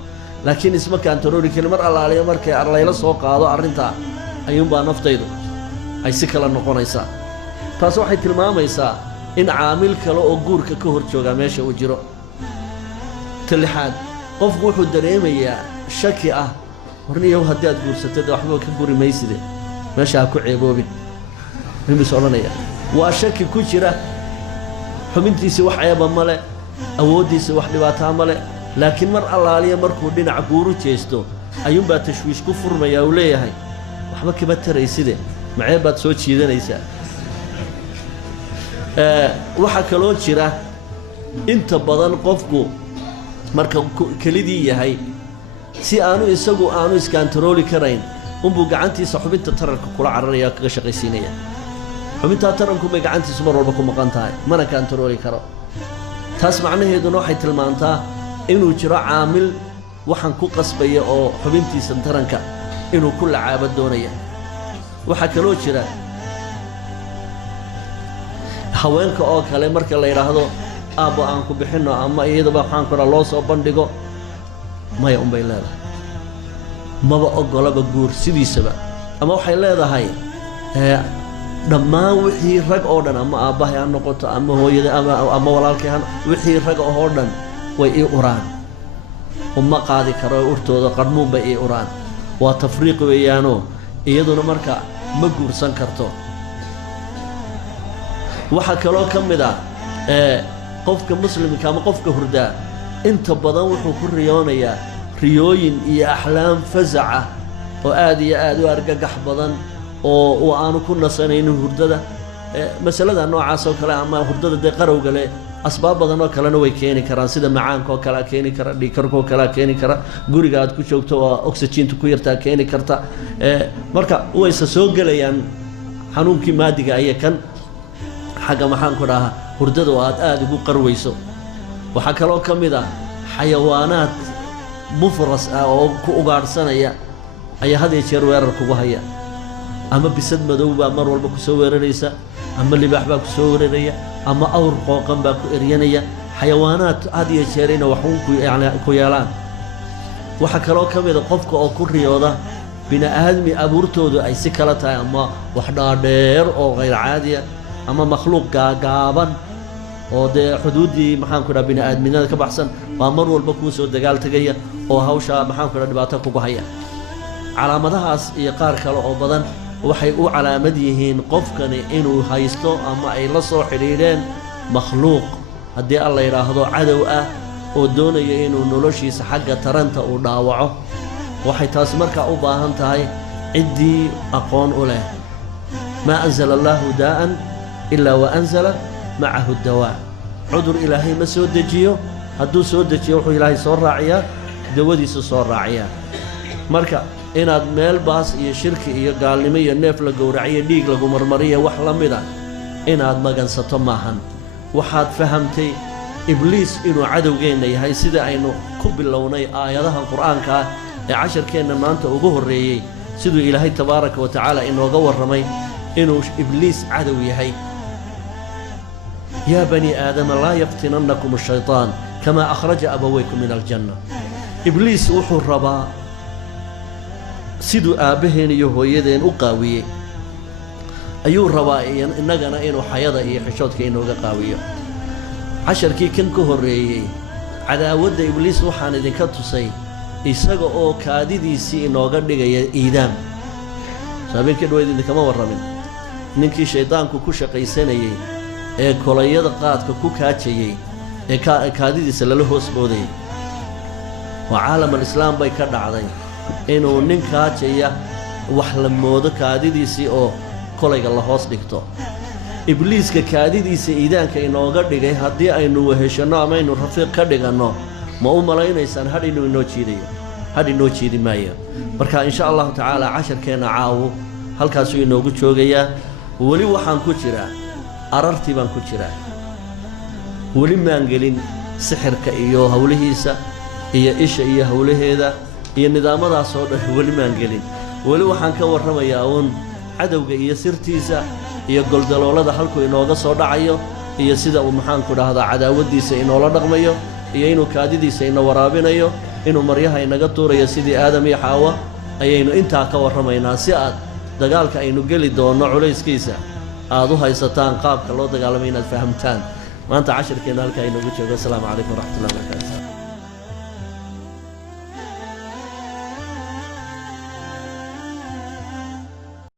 laakiin isma kaantaroori karin mar allaaliya markay layla soo qaado arrintaa ayuunbaa naftaydu ay si kala noqonaysaa taas waxay tilmaamaysaa in caamil kale oo guurka ka hor joogaa meesha uu jiro talixaad qofku wuxuu dareemayaa shaki ah warniyow haddii aad guursatay waxba ka guri mayside meesha ha ku ceeboobin mimis odhanaya waa shaki ku jira xubintiisii wax ceeba male awooddiisii wax dhibaataa male laakiin mar allaaliya markuu dhinac guuru jeesto ayuunbaa tashwiish ku furmayaa uu leeyahay waxba kama tarayside macee baad soo jiidanaysaa waxaa kaloo jira inta badan qofku marka kelidii yahay si aanu isagu aanu iskaantarooli karayn unbuu gacantiisa xubinta taranka kula cararaya kaga shaqaysiinaya xubintaa taranku bay gacantiisu mar walba ku maqan tahay mana kaantarooli karo taas macnaheeduna waxay tilmaantaa inuu jiro caamil waxaan ku qasbaya oo xubintiisa taranka inuu ku lacaabo doonaya waxaa kaloo jira haweenka oo kale marka la yidhaahdo aabbo aan ku bixinno ama iyadaba waxaan ku dhaha loo soo bandhigo maya unbay leedahay maba oggolaba guur sidiisaba ama waxay leedahay dhammaan wixii rag oo dhan ama aabbahay ha noqoto ama hooyada ama walaalkay wixii rag oo dhan way ii uraan uma qaadi karo urtooda qarmuun bay ii uraan waa tafriiq weeyaanoo iyaduna marka ma guursan karto waxaa kaloo ka mid ah qofka muslimka ama qofka hurdaa inta badan wuxuu ku riyoonayaa riyooyin iyo axlaam fasaca oo aad iyo aad u argagax badan oo aanu ku nasanaynin hurdada masalada noocaas oo kale ama hurdada dee qarowga leh asbaab badan oo kalena way keeni karaan sida macaanka oo kale keeni kara dhiigkarka oo kale keeni kara guriga aad ku joogto oo oxygen ku yartaa keeni karta marka way soo galayaan xanuunkii maadiga ay kan xaga maxaan ku dhahaa hurdada oo aad ugu qarwayso waxa kaloo ka mid ah xayawaanaad mufras ah oo ku ugaarsanaya ayaa had iyo jeer weerar kugu haya ama bisad madow baa mar walba ku soo weeraraysa ama libaax baa ku soo weeraraya ama awr qooqan baa ku eryanaya xayawaanaad had iyo jeer inay wax ku yeelaan waxa kaloo ka mid ah qofka oo ku riyooda bini aadmi abuurtoodu ay si kala tahay ama wax dhaadheer oo غير caadiya ama makhluuq gaaban oo dee xuduudii maxaan ku dhaha bini aadminada ka baxsan waa mar walba kuu soo dagaal tegaya oo hawsha maxaan ku dhaha dhibaato kugu haya calaamadahaas iyo qaar kale oo badan waxay u calaamad yihiin qofkani inuu haysto ama ay la soo xidhiidheen makhluuq haddii alla yidhaahdo cadow ah oo doonaya inuu noloshiisa xagga taranta uu dhaawaco waxay taas markaa u baahan tahay ciddii aqoon u leh maa anzala allaahu daa'an ilaa wa anzala macahu dawaa cudur ilaahay ma soo dejiyo hadduu soo dejiyo wuxuu ilaahay soo raaciyaa dawadiisu soo raaciyaa marka inaad meel baas iyo shirki iyo gaalnimo iyo neef la gowraciyo dhiig lagu marmariyo wax la mid ah inaad magansato maahan waxaad fahamtay ibliis inuu cadowgeenna yahay sida aynu ku bilownay aayadahan qur'aanka ah ee casharkeenna maanta ugu horreeyey siduu ilaahay tabaaraka wa tacaala inooga warramay inuu ibliis cadow yahay yaa bani aadama laa yaftinannakum ashaytaan kamaa akhraja abawaykum min aljanna ibliis wuxuu rabaa siduu aabbaheen iyo hooyadeen u qaawiyey ayuu rabaa innagana inuu xayada iyo xishoodka inooga qaawiyo casharkii kan ka horreeyey cadaawadda ibliis waxaan idinka tusay isaga oo kaadidiisii inooga dhigaya iidaam saabeenkii dhaweyd idinkama warramin ninkii shaydaanku ku shaqaysanayey ee kolayada qaadka ku kaajayey ee kaadidiisa lala hoos boodayay waa caalamulislaam bay ka dhacday inuu nin kaajaya wax la moodo kaadidiisii oo kolayga la hoos dhigto ibliiska kaadidiisa iidaanka inooga dhigay haddii aynu weheshanno ama aynu rafiiq ka dhiganno ma u malaynaysaan hadh inuu inoo jiidayo hadh inoo jiidi maayo marka insha allahu tacaala casharkeenna caawu halkaasuu inoogu joogayaa weli waxaan ku jiraa arartii baan ku jiraa weli maan gelin sixirka iyo hawlihiisa iyo isha iyo hawlaheeda iyo nidaamadaas oo dhan weli maan gelin weli waxaan ka warramayaa uun cadowga iyo sirtiisa iyo goldaloolada halkuu inooga soo dhacayo iyo sida uu maxaanku dhahdaa cadaawaddiisa inoola dhaqmayo iyo inuu kaadidiisa ina waraabinayo inuu maryaha inaga tuurayo sidii aadam iyo xaawa ayaynu intaa ka warramaynaa si aad dagaalka aynu geli doonno culayskiisa aad u haysataan qaabka loo dagaalamay inaad fahamtaan maanta casharkeenna halkaa inoogu joogo asalaamu calaykum waraxmatullahi wabarakatu